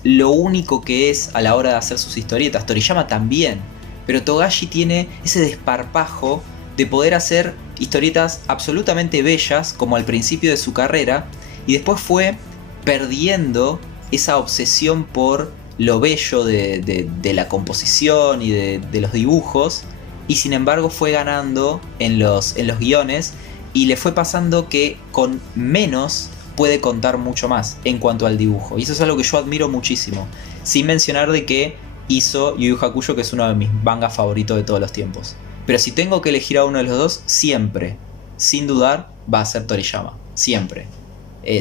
lo único que es a la hora de hacer sus historietas. Toriyama también, pero Togashi tiene ese desparpajo de poder hacer historietas absolutamente bellas, como al principio de su carrera, y después fue perdiendo esa obsesión por lo bello de la composición y de los dibujos, y sin embargo fue ganando en los guiones, y le fue pasando que con menos puede contar mucho más en cuanto al dibujo, y eso es algo que yo admiro muchísimo, sin mencionar de que hizo Yu Yu Hakusho, que es uno de mis mangas favoritos de todos los tiempos. Pero si tengo que elegir a uno de los dos, siempre, sin dudar, va a ser Toriyama, siempre,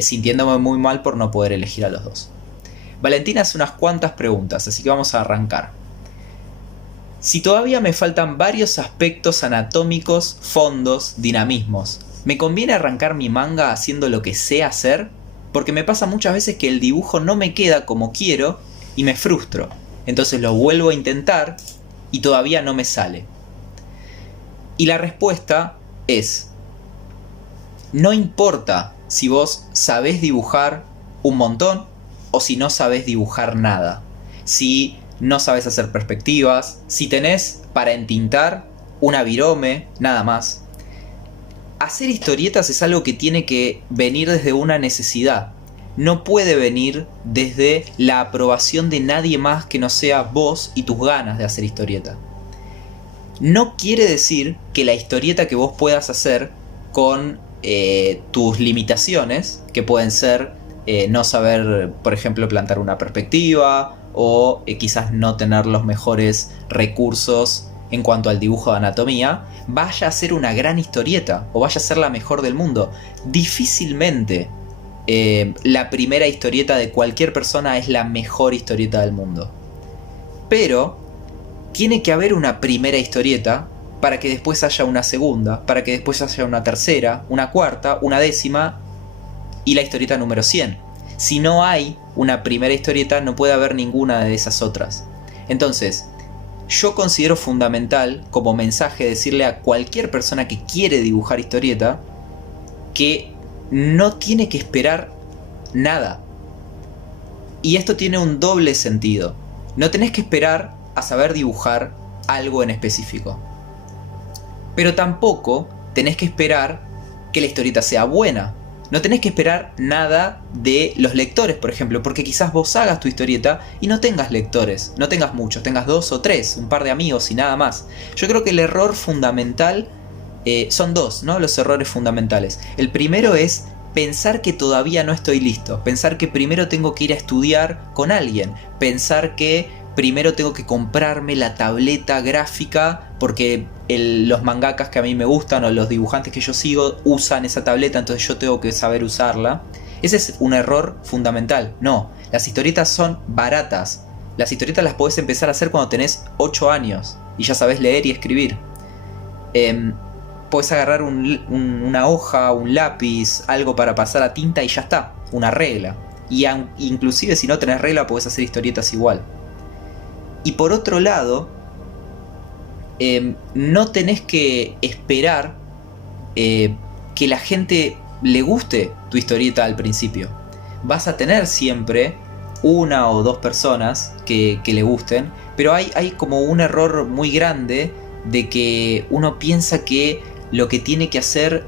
sintiéndome muy mal por no poder elegir a los dos. Valentina hace unas cuantas preguntas, así que vamos a arrancar. Si todavía me faltan varios aspectos anatómicos, fondos, dinamismos, ¿me conviene arrancar mi manga haciendo lo que sé hacer? Porque me pasa muchas veces que el dibujo no me queda como quiero y me frustro. Entonces lo vuelvo a intentar y todavía no me sale. Y la respuesta es: no importa si vos sabés dibujar un montón o si no sabés dibujar nada. Si no sabés hacer perspectivas, si tenés para entintar una virome, nada más. Hacer historietas es algo que tiene que venir desde una necesidad. No puede venir desde la aprobación de nadie más que no sea vos y tus ganas de hacer historieta. No quiere decir que la historieta que vos puedas hacer con tus limitaciones, que pueden ser no saber, por ejemplo, plantar una perspectiva, o quizás no tener los mejores recursos en cuanto al dibujo de anatomía, vaya a ser una gran historieta o vaya a ser la mejor del mundo. Difícilmente la primera historieta de cualquier persona es la mejor historieta del mundo, pero tiene que haber una primera historieta para que después haya una segunda, para que después haya una tercera, una cuarta, una décima y la historieta número 100. Si no hay una primera historieta, no puede haber ninguna de esas otras. Entonces, yo considero fundamental como mensaje decirle a cualquier persona que quiere dibujar historieta que no tiene que esperar nada. Y esto tiene un doble sentido. No tenés que esperar a saber dibujar algo en específico, pero tampoco tenés que esperar que la historieta sea buena. No tenés que esperar nada de los lectores, por ejemplo, porque quizás vos hagas tu historieta y no tengas lectores, no tengas muchos, tengas 2 o 3, un par de amigos y nada más. Yo creo que el error fundamental son dos, ¿no? Los errores fundamentales. El primero es pensar que todavía no estoy listo, pensar que primero tengo que ir a estudiar con alguien, pensar que primero tengo que comprarme la tableta gráfica porque los mangakas que a mí me gustan o los dibujantes que yo sigo usan esa tableta, entonces yo tengo que saber usarla. Ese es un error fundamental. No, las historietas son baratas. Las historietas las podés empezar a hacer cuando tenés 8 años y ya sabés leer y escribir. podés agarrar una hoja, un lápiz, algo para pasar a tinta y ya está, una regla. Y inclusive si no tenés regla podés hacer historietas igual. Y por otro lado, no tenés que esperar que la gente le guste tu historieta al principio. Vas a tener siempre una o dos personas que le gusten, pero hay como un error muy grande de que uno piensa que lo que tiene que hacer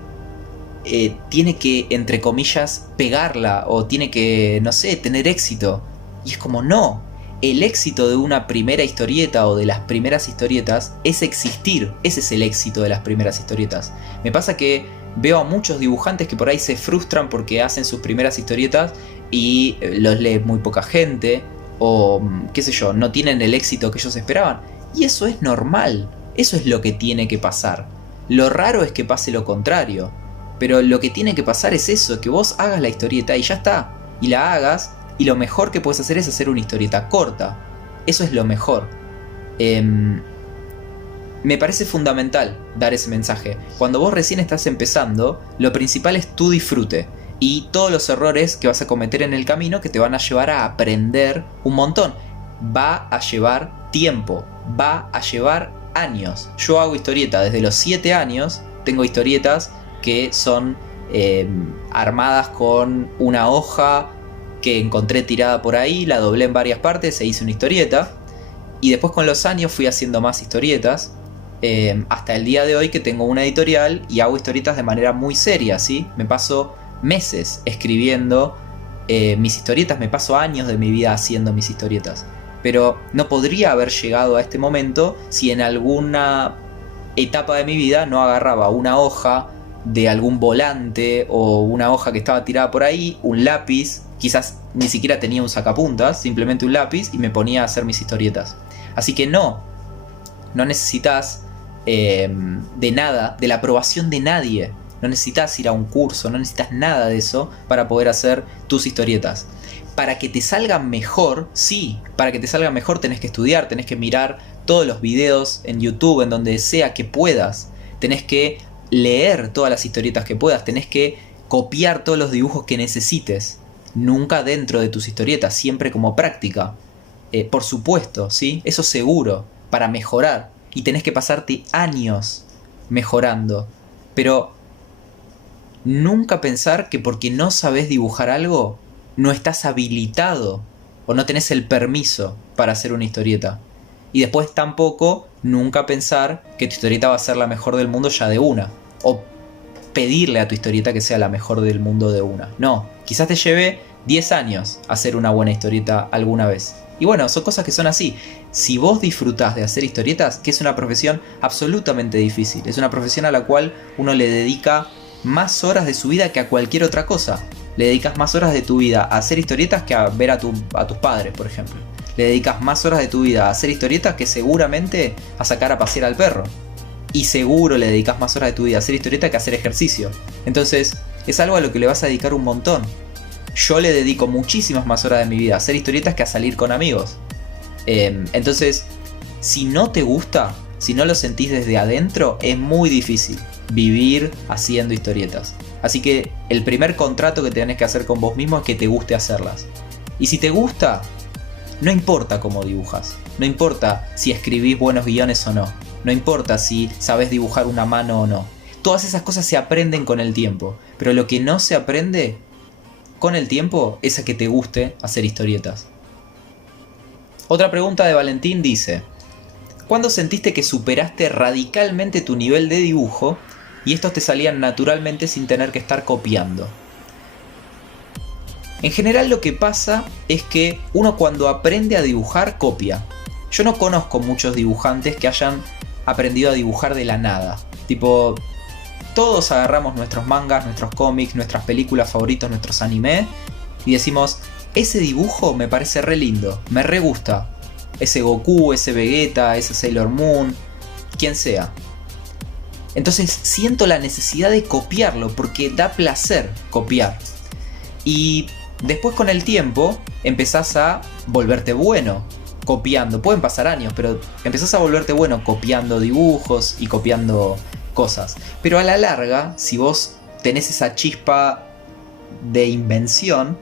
tiene que, entre comillas, pegarla o tiene que, no sé, tener éxito. Y es como no. El éxito de una primera historieta o de las primeras historietas es existir. Ese es el éxito de las primeras historietas. Me pasa que veo a muchos dibujantes que por ahí se frustran porque hacen sus primeras historietas y los lee muy poca gente o qué sé yo, no tienen el éxito que ellos esperaban. Y eso es normal. Eso es lo que tiene que pasar. Lo raro es que pase lo contrario. Pero lo que tiene que pasar es eso, que vos hagas la historieta y ya está. Y la hagas, y lo mejor que puedes hacer es hacer una historieta corta. Eso es lo mejor. Me parece fundamental dar ese mensaje. Cuando vos recién estás empezando, lo principal es tu disfrute. Y todos los errores que vas a cometer en el camino que te van a llevar a aprender un montón. Va a llevar tiempo, va a llevar años. Yo hago historieta desde los 7 años, tengo historietas que son armadas con una hoja que encontré tirada por ahí, la doblé en varias partes e hice una historieta. Y después con los años fui haciendo más historietas, hasta el día de hoy que tengo una editorial y hago historietas de manera muy seria, ¿sí? Me paso meses escribiendo mis historietas, me paso años de mi vida haciendo mis historietas. Pero no podría haber llegado a este momento si en alguna etapa de mi vida no agarraba una hoja de algún volante o una hoja que estaba tirada por ahí, un lápiz, quizás ni siquiera tenía un sacapuntas, simplemente un lápiz y me ponía a hacer mis historietas. Así que no necesitas de nada, de la aprobación de nadie. No necesitas ir a un curso, no necesitas nada de eso para poder hacer tus historietas. Para que te salgan mejor, sí, para que te salgan mejor tenés que estudiar, tenés que mirar todos los videos en YouTube, en donde sea que puedas. Tenés que leer todas las historietas que puedas, tenés que copiar todos los dibujos que necesites. Nunca dentro de tus historietas, siempre como práctica. Por supuesto, ¿sí? Eso seguro, para mejorar. Y tenés que pasarte años mejorando. Pero nunca pensar que porque no sabés dibujar algo, no estás habilitado o no tenés el permiso para hacer una historieta. Y después tampoco nunca pensar que tu historieta va a ser la mejor del mundo ya de una. O pedirle a tu historieta que sea la mejor del mundo de una. No, quizás te lleve 10 años hacer una buena historieta alguna vez. Y bueno, son cosas que son así. Si vos disfrutás de hacer historietas, que es una profesión absolutamente difícil, es una profesión a la cual uno le dedica más horas de su vida que a cualquier otra cosa. Le dedicas más horas de tu vida a hacer historietas que a ver a tus padres, por ejemplo. Le dedicas más horas de tu vida a hacer historietas que seguramente a sacar a pasear al perro. Y seguro le dedicas más horas de tu vida a hacer historietas que a hacer ejercicio. Entonces, es algo a lo que le vas a dedicar un montón. Yo le dedico muchísimas más horas de mi vida a hacer historietas que a salir con amigos. Entonces, si no te gusta, si no lo sentís desde adentro, es muy difícil vivir haciendo historietas. Así que el primer contrato que tenés que hacer con vos mismo es que te guste hacerlas. Y si te gusta, no importa cómo dibujas. No importa si escribís buenos guiones o no. No importa si sabés dibujar una mano o no. Todas esas cosas se aprenden con el tiempo. Pero lo que no se aprende con el tiempo es a que te guste hacer historietas. Otra pregunta de Valentín dice: ¿cuándo sentiste que superaste radicalmente tu nivel de dibujo y estos te salían naturalmente sin tener que estar copiando? En general lo que pasa es que uno cuando aprende a dibujar copia. Yo no conozco muchos dibujantes que hayan aprendido a dibujar de la nada. Tipo, todos agarramos nuestros mangas, nuestros cómics, nuestras películas favoritas, nuestros anime y decimos: ese dibujo me parece re lindo, me re gusta. Ese Goku, ese Vegeta, ese Sailor Moon, quien sea. Entonces siento la necesidad de copiarlo porque da placer copiar. Y después con el tiempo empezás a volverte bueno copiando. Pueden pasar años, pero empezás a volverte bueno copiando dibujos y copiando cosas. Pero a la larga, si vos tenés esa chispa de invención,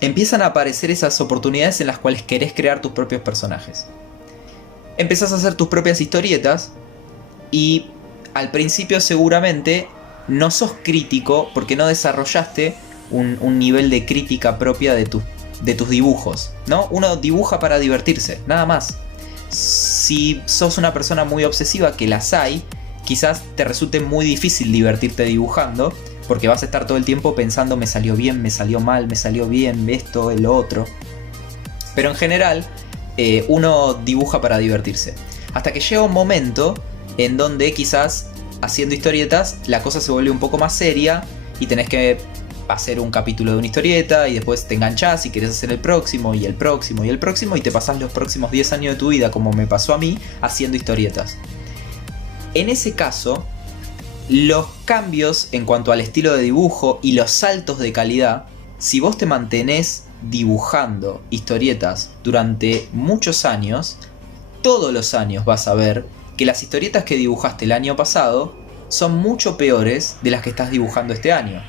empiezan a aparecer esas oportunidades en las cuales querés crear tus propios personajes. Empezás a hacer tus propias historietas y al principio seguramente no sos crítico porque no desarrollaste un nivel de crítica propia de tus dibujos, ¿no? Uno dibuja para divertirse, nada más. Si sos una persona muy obsesiva, que las hay, quizás te resulte muy difícil divertirte dibujando, porque vas a estar todo el tiempo pensando: me salió bien, me salió mal, me salió bien, esto, lo otro. Pero en general, uno dibuja para divertirse. Hasta que llega un momento en donde quizás haciendo historietas la cosa se vuelve un poco más seria y tenés que hacer un capítulo de una historieta y después te enganchás y querés hacer el próximo y el próximo y el próximo y te pasás los próximos 10 años de tu vida, como me pasó a mí, haciendo historietas. En ese caso, los cambios en cuanto al estilo de dibujo y los saltos de calidad, si vos te mantenés dibujando historietas durante muchos años, todos los años vas a ver que las historietas que dibujaste el año pasado son mucho peores de las que estás dibujando este año.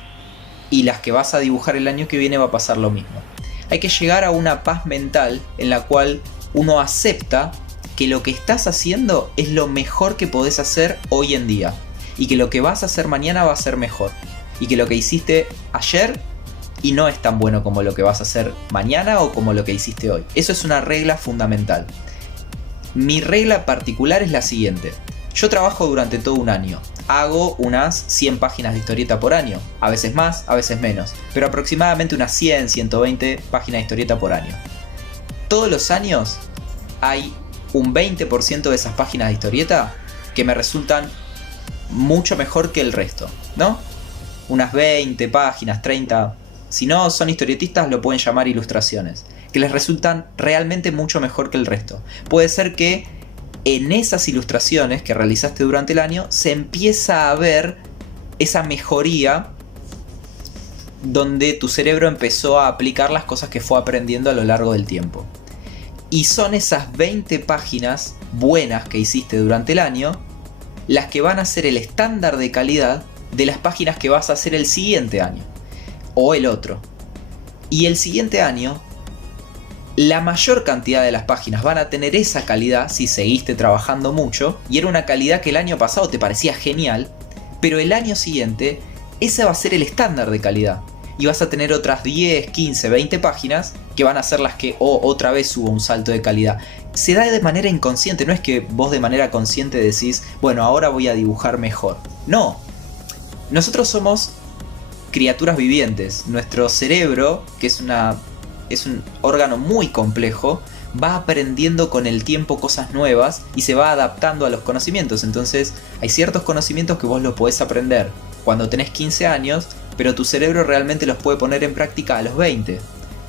Y las que vas a dibujar el año que viene va a pasar lo mismo. Hay que llegar a una paz mental en la cual uno acepta que lo que estás haciendo es lo mejor que podés hacer hoy en día. Y que lo que vas a hacer mañana va a ser mejor. Y que lo que hiciste ayer y no es tan bueno como lo que vas a hacer mañana o como lo que hiciste hoy. Eso es una regla fundamental. Mi regla particular es la siguiente. Yo trabajo durante todo un año. Hago unas 100 páginas de historieta por año. A veces más, a veces menos. Pero aproximadamente unas 100, 120 páginas de historieta por año. Todos los años hay un 20% de esas páginas de historieta que me resultan mucho mejor que el resto, ¿no? Unas 20 páginas, 30. Si no son historietistas, lo pueden llamar ilustraciones. Que les resultan realmente mucho mejor que el resto. Puede ser que en esas ilustraciones que realizaste durante el año se empieza a ver esa mejoría donde tu cerebro empezó a aplicar las cosas que fue aprendiendo a lo largo del tiempo. Y son esas 20 páginas buenas que hiciste durante el año las que van a ser el estándar de calidad de las páginas que vas a hacer el siguiente año o el otro. Y el siguiente año la mayor cantidad de las páginas van a tener esa calidad si seguiste trabajando mucho y era una calidad que el año pasado te parecía genial, pero el año siguiente ese va a ser el estándar de calidad y vas a tener otras 10, 15, 20 páginas que van a ser las que otra vez hubo un salto de calidad. Se da de manera inconsciente, no es que vos de manera consciente decís: bueno, ahora voy a dibujar mejor. No, nosotros somos criaturas vivientes. Nuestro cerebro, que es un órgano muy complejo, va aprendiendo con el tiempo cosas nuevas y se va adaptando a los conocimientos. Entonces hay ciertos conocimientos que vos los podés aprender cuando tenés 15 años, pero tu cerebro realmente los puede poner en práctica a los 20.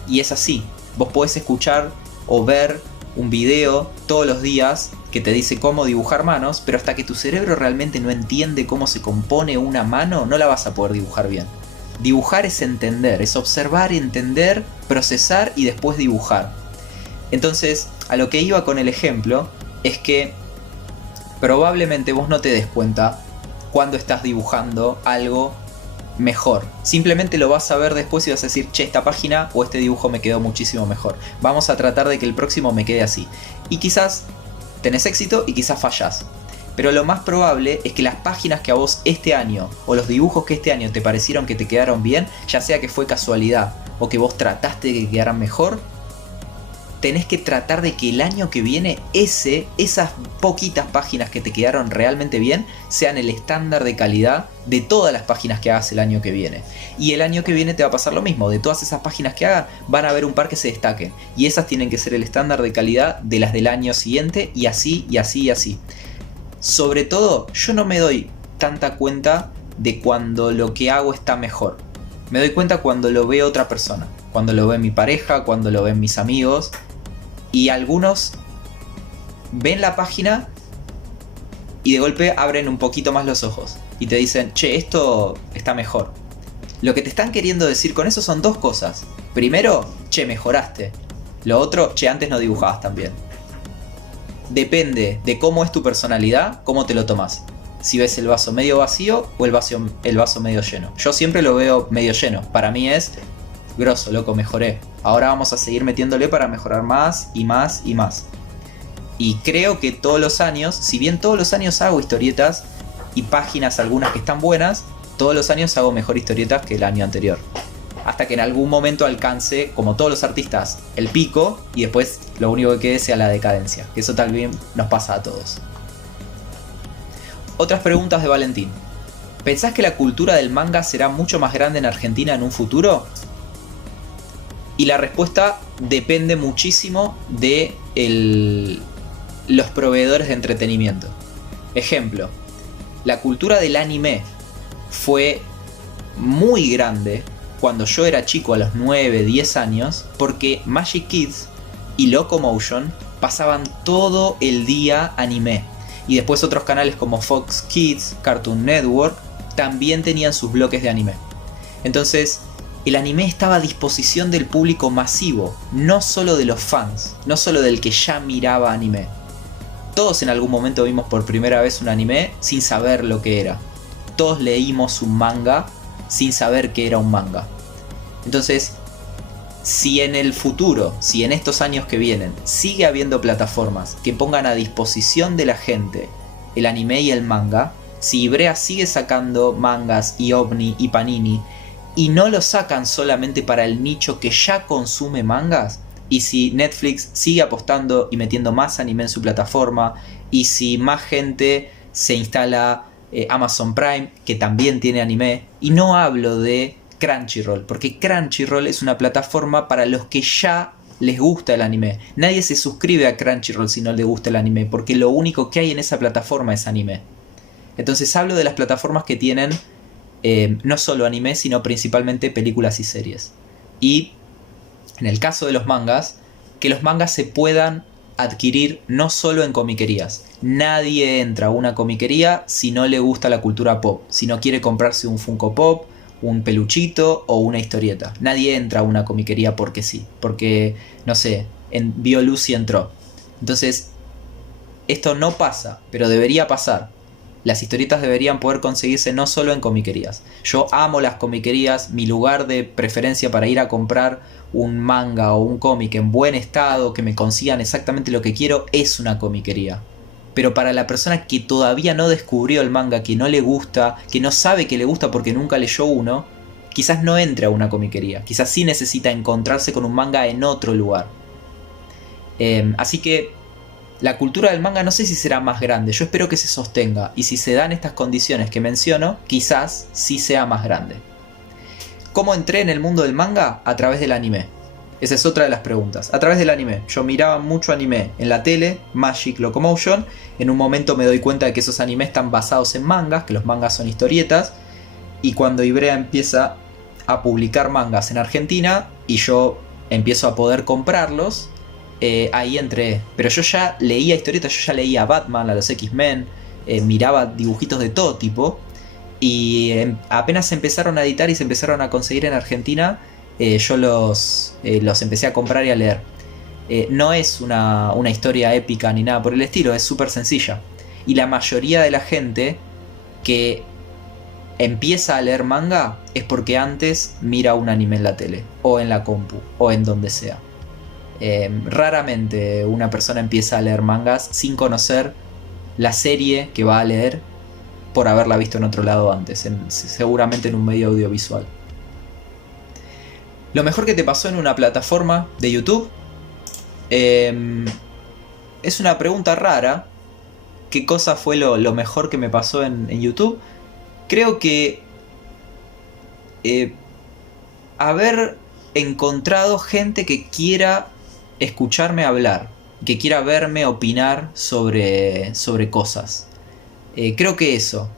Y es así, vos podés escuchar o ver un video todos los días que te dice cómo dibujar manos, pero hasta que tu cerebro realmente no entiende cómo se compone una mano, no la vas a poder dibujar bien. Dibujar es entender, es observar, entender, procesar y después dibujar. Entonces, a lo que iba con el ejemplo es que probablemente vos no te des cuenta cuando estás dibujando algo mejor. Simplemente lo vas a ver después y vas a decir: che, esta página o este dibujo me quedó muchísimo mejor. Vamos a tratar de que el próximo me quede así. Y quizás tenés éxito y quizás fallás. Pero lo más probable es que las páginas que a vos este año o los dibujos que este año te parecieron que te quedaron bien, ya sea que fue casualidad o que vos trataste de que quedaran mejor, tenés que tratar de que el año que viene esas poquitas páginas que te quedaron realmente bien sean el estándar de calidad de todas las páginas que hagas el año que viene. Y el año que viene te va a pasar lo mismo. De todas esas páginas que hagas van a haber un par que se destaquen. Y esas tienen que ser el estándar de calidad de las del año siguiente y así y así y así. Sobre todo, yo no me doy tanta cuenta de cuando lo que hago está mejor. Me doy cuenta cuando lo ve otra persona. Cuando lo ve mi pareja, cuando lo ven mis amigos. Y algunos ven la página y de golpe abren un poquito más los ojos. Y te dicen: che, esto está mejor. Lo que te están queriendo decir con eso son dos cosas. Primero, che, mejoraste. Lo otro, che, antes no dibujabas tan bien. depende de cómo es tu personalidad, cómo te lo tomas. Si ves el vaso medio vacío o el vaso medio lleno. Yo siempre lo veo medio lleno. Para mí es grosso, loco, mejoré. Ahora vamos a seguir metiéndole para mejorar más y más y más. Y creo que todos los años, si bien todos los años hago historietas y páginas algunas que están buenas, todos los años hago mejor historietas que el año anterior. Hasta que en algún momento alcance, como todos los artistas, el pico y después lo único que quede sea la decadencia. Que eso tal vez nos pasa a todos. Otras preguntas de Valentín. ¿Pensás que la cultura del manga será mucho más grande en Argentina en un futuro? Y la respuesta depende muchísimo de los proveedores de entretenimiento. Ejemplo, la cultura del anime fue muy grande cuando yo era chico a los 9, 10 años, porque Magic Kids y Locomotion pasaban todo el día anime. Y después otros canales como Fox Kids, Cartoon Network, también tenían sus bloques de anime. Entonces, el anime estaba a disposición del público masivo, no solo de los fans, no solo del que ya miraba anime. Todos en algún momento vimos por primera vez un anime sin saber lo que era. Todos leímos un manga sin saber que era un manga. Entonces, si en el futuro, si en estos años que vienen, sigue habiendo plataformas que pongan a disposición de la gente el anime y el manga, si Ibrea sigue sacando mangas y OVNI y Panini y no lo sacan solamente para el nicho que ya consume mangas, y si Netflix sigue apostando y metiendo más anime en su plataforma, y si más gente se instala Amazon Prime, que también tiene anime, y no hablo de Crunchyroll, porque Crunchyroll es una plataforma para los que ya les gusta el anime. Nadie se suscribe a Crunchyroll si no le gusta el anime, porque lo único que hay en esa plataforma es anime. Entonces hablo de las plataformas que tienen no solo anime, sino principalmente películas y series. Y en el caso de los mangas, que los mangas se puedan adquirir no solo en comiquerías. Nadie entra a una comiquería si no le gusta la cultura pop, si no quiere comprarse un Funko Pop, un peluchito o una historieta. Nadie entra a una comiquería porque sí, porque, no sé, vio Lucy entró. Entonces, esto no pasa, pero debería pasar. Las historietas deberían poder conseguirse no solo en comiquerías. Yo amo las comiquerías, mi lugar de preferencia para ir a comprar un manga o un cómic en buen estado, que me consigan exactamente lo que quiero, es una comiquería. Pero para la persona que todavía no descubrió el manga, que no le gusta, que no sabe que le gusta porque nunca leyó uno, quizás no entre a una comiquería. Quizás sí necesita encontrarse con un manga en otro lugar. Así que la cultura del manga no sé si será más grande. Yo espero que se sostenga. Y si se dan estas condiciones que menciono, quizás sí sea más grande. ¿Cómo entré en el mundo del manga? A través del anime. Esa es otra de las preguntas. A través del anime. Yo miraba mucho anime en la tele, Magic, Locomotion. En un momento me doy cuenta de que esos animes están basados en mangas, que los mangas son historietas. Y cuando Ibrea empieza a publicar mangas en Argentina y yo empiezo a poder comprarlos, ahí entré. Pero yo ya leía historietas, yo ya leía a Batman, a los X-Men, miraba dibujitos de todo tipo. Y apenas se empezaron a editar y se empezaron a conseguir en Argentina, yo los empecé a comprar y a leer. No es una historia épica ni nada por el estilo, es súper sencilla. Y la mayoría de la gente que empieza a leer manga es porque antes mira un anime en la tele, o en la compu, o en donde sea. Raramente una persona empieza a leer mangas sin conocer la serie que va a leer por haberla visto en otro lado antes, seguramente en un medio audiovisual. Lo mejor que te pasó en una plataforma de YouTube, es una pregunta rara. ¿Qué cosa fue lo mejor que me pasó en YouTube? Creo que haber encontrado gente que quiera escucharme hablar, que quiera verme opinar sobre cosas. Creo que eso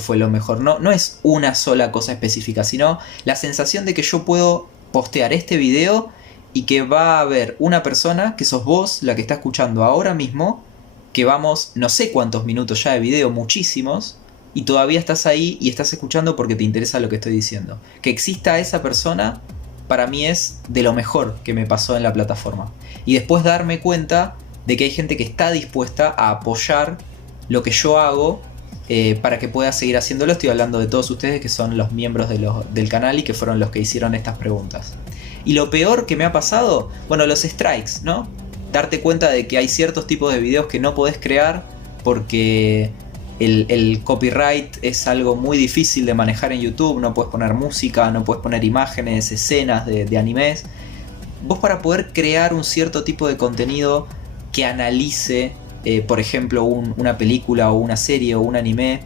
fue lo mejor. No es una sola cosa específica, sino la sensación de que yo puedo postear este video y que va a haber una persona, que sos vos, la que está escuchando ahora mismo, que vamos no sé cuántos minutos ya de video, muchísimos, y todavía estás ahí y estás escuchando porque te interesa lo que estoy diciendo. Que exista esa persona, para mí es de lo mejor que me pasó en la plataforma. Y después darme cuenta de que hay gente que está dispuesta a apoyar lo que yo hago para que pueda seguir haciéndolo. Estoy hablando de todos ustedes que son los miembros del canal y que fueron los que hicieron estas preguntas. Y lo peor que me ha pasado, bueno, los strikes, ¿no? Darte cuenta de que hay ciertos tipos de videos que no podés crear porque el copyright es algo muy difícil de manejar en YouTube. No puedes poner música, no puedes poner imágenes, escenas de animes. Vos, para poder crear un cierto tipo de contenido que analice, por ejemplo, una película o una serie o un anime,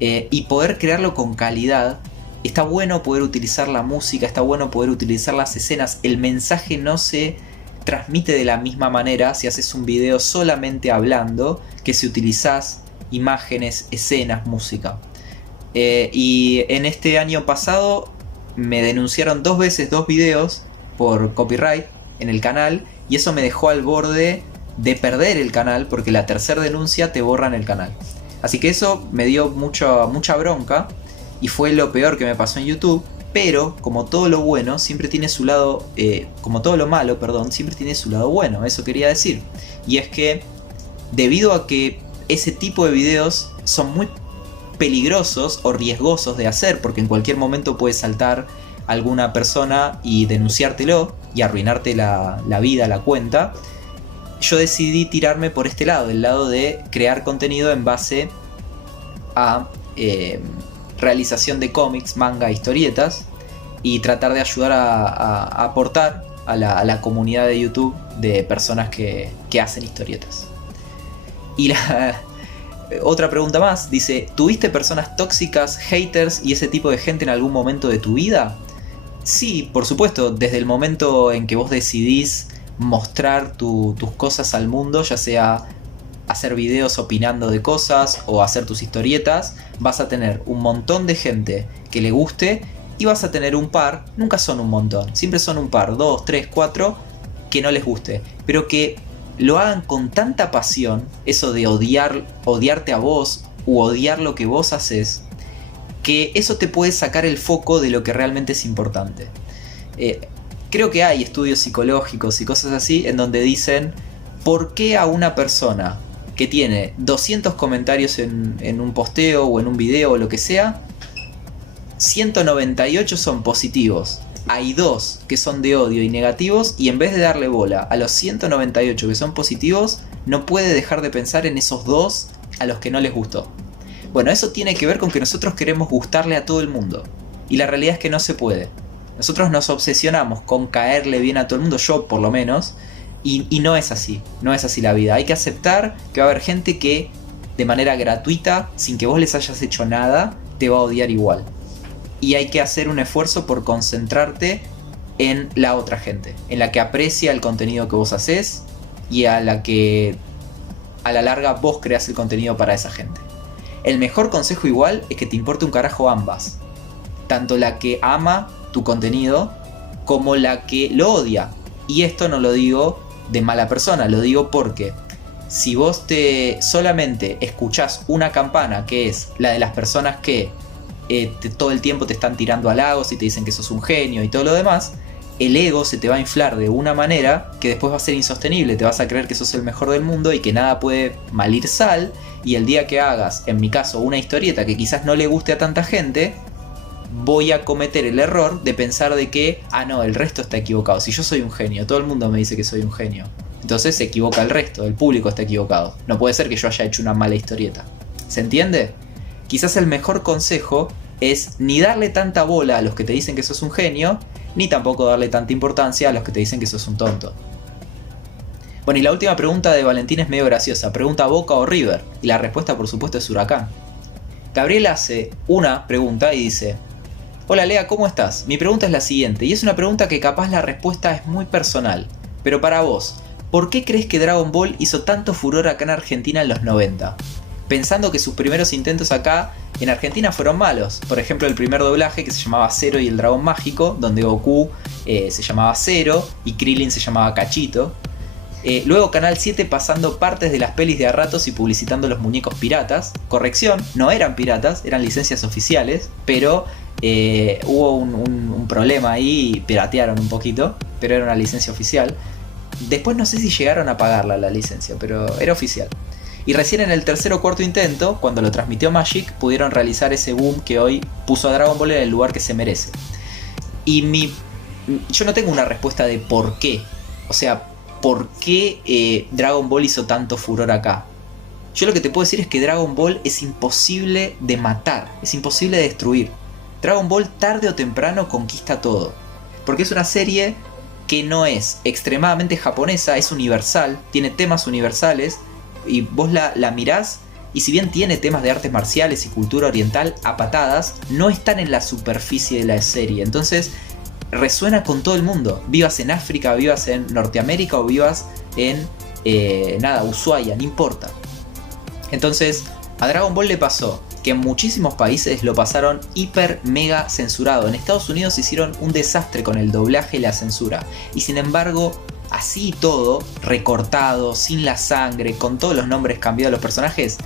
y poder crearlo con calidad, está bueno poder utilizar la música, está bueno poder utilizar las escenas. El mensaje no se transmite de la misma manera si haces un video solamente hablando que si utilizás imágenes, escenas, música. Y en este año pasado me denunciaron 2 veces 2 videos por copyright en el canal, y eso me dejó al borde de perder el canal, porque la tercera denuncia te borran el canal. Así que eso me dio mucha bronca y fue lo peor que me pasó en YouTube. Pero como todo lo bueno siempre tiene su lado, como todo lo malo, perdón, siempre tiene su lado bueno. Eso quería decir. Y es que debido a que ese tipo de videos son muy peligrosos o riesgosos de hacer, porque en cualquier momento puede saltar alguna persona y denunciártelo y arruinarte la vida, la cuenta, yo decidí tirarme por este lado, el lado de crear contenido en base a realización de cómics, manga, historietas, y tratar de ayudar a aportar a la comunidad de YouTube de personas que hacen historietas. Y la otra pregunta más, dice, ¿tuviste personas tóxicas, haters y ese tipo de gente en algún momento de tu vida? Sí, por supuesto, desde el momento en que vos decidís mostrar tus cosas al mundo, ya sea hacer videos opinando de cosas o hacer tus historietas, vas a tener un montón de gente que le guste y vas a tener un par, nunca son un montón, siempre son un par, 2, 3, 4, que no les guste, pero que lo hagan con tanta pasión, eso de odiarte a vos u odiar lo que vos haces, que eso te puede sacar el foco de lo que realmente es importante. Creo que hay estudios psicológicos y cosas así en donde dicen por qué a una persona que tiene 200 comentarios en un posteo o en un video o lo que sea, 198 son positivos. Hay 2 que son de odio y negativos, y en vez de darle bola a los 198 que son positivos, no puede dejar de pensar en esos 2 a los que no les gustó. Bueno, eso tiene que ver con que nosotros queremos gustarle a todo el mundo, y la realidad es que no se puede. Nosotros nos obsesionamos con caerle bien a todo el mundo, yo por lo menos, y no es así, no es así la vida. Hay que aceptar que va a haber gente que de manera gratuita, sin que vos les hayas hecho nada, te va a odiar igual. Y hay que hacer un esfuerzo por concentrarte en la otra gente, en la que aprecia el contenido que vos haces y a la que a la larga vos creás el contenido para esa gente. El mejor consejo igual es que te importe un carajo ambas, tanto la que ama tu contenido como la que lo odia. Y esto no lo digo de mala persona, lo digo porque si vos solamente escuchás una campana, que es la de las personas que todo el tiempo te están tirando halagos y te dicen que sos un genio y todo lo demás, el ego se te va a inflar de una manera que después va a ser insostenible. Te vas a creer que sos el mejor del mundo y que nada puede malir sal, y el día que hagas, en mi caso, una historieta que quizás no le guste a tanta gente, voy a cometer el error de pensar de que, no, el resto está equivocado. Si yo soy un genio, todo el mundo me dice que soy un genio, entonces se equivoca el resto, el público está equivocado. No puede ser que yo haya hecho una mala historieta. ¿Se entiende? Quizás el mejor consejo es ni darle tanta bola a los que te dicen que sos un genio, ni tampoco darle tanta importancia a los que te dicen que sos un tonto. Bueno, y la última pregunta de Valentín es medio graciosa. Pregunta Boca o River, y la respuesta por supuesto es Huracán. Gabriel hace una pregunta y dice: hola Lea, ¿cómo estás? Mi pregunta es la siguiente, y es una pregunta que capaz la respuesta es muy personal, pero para vos, ¿por qué crees que Dragon Ball hizo tanto furor acá en Argentina en los 90? Pensando que sus primeros intentos acá en Argentina fueron malos. Por ejemplo, el primer doblaje, que se llamaba Zero y el Dragón Mágico, donde Goku se llamaba Zero y Krillin se llamaba Cachito. Luego Canal 7 pasando partes de las pelis de a ratos y publicitando los muñecos piratas. Corrección, no eran piratas, eran licencias oficiales, pero hubo un problema ahí y piratearon un poquito, pero era una licencia oficial. Después no sé si llegaron a pagarla la licencia, pero era oficial. Y recién en el tercer o cuarto intento, cuando lo transmitió Magic, pudieron realizar ese boom que hoy puso a Dragon Ball en el lugar que se merece. Y yo no tengo una respuesta de por qué. O sea, ¿por qué Dragon Ball hizo tanto furor acá? Yo lo que te puedo decir es que Dragon Ball es imposible de matar, es imposible de destruir. Dragon Ball tarde o temprano conquista todo. Porque es una serie que no es extremadamente japonesa, es universal, tiene temas universales. Y vos la mirás, y si bien tiene temas de artes marciales y cultura oriental a patadas, no están en la superficie de la serie. Entonces resuena con todo el mundo. Vivas en África, vivas en Norteamérica o vivas en Ushuaia, no importa. Entonces a Dragon Ball le pasó que en muchísimos países lo pasaron hiper mega censurado. En Estados Unidos hicieron un desastre con el doblaje y la censura. Y sin embargo, así todo, recortado, sin la sangre, con todos los nombres cambiados de los personajes,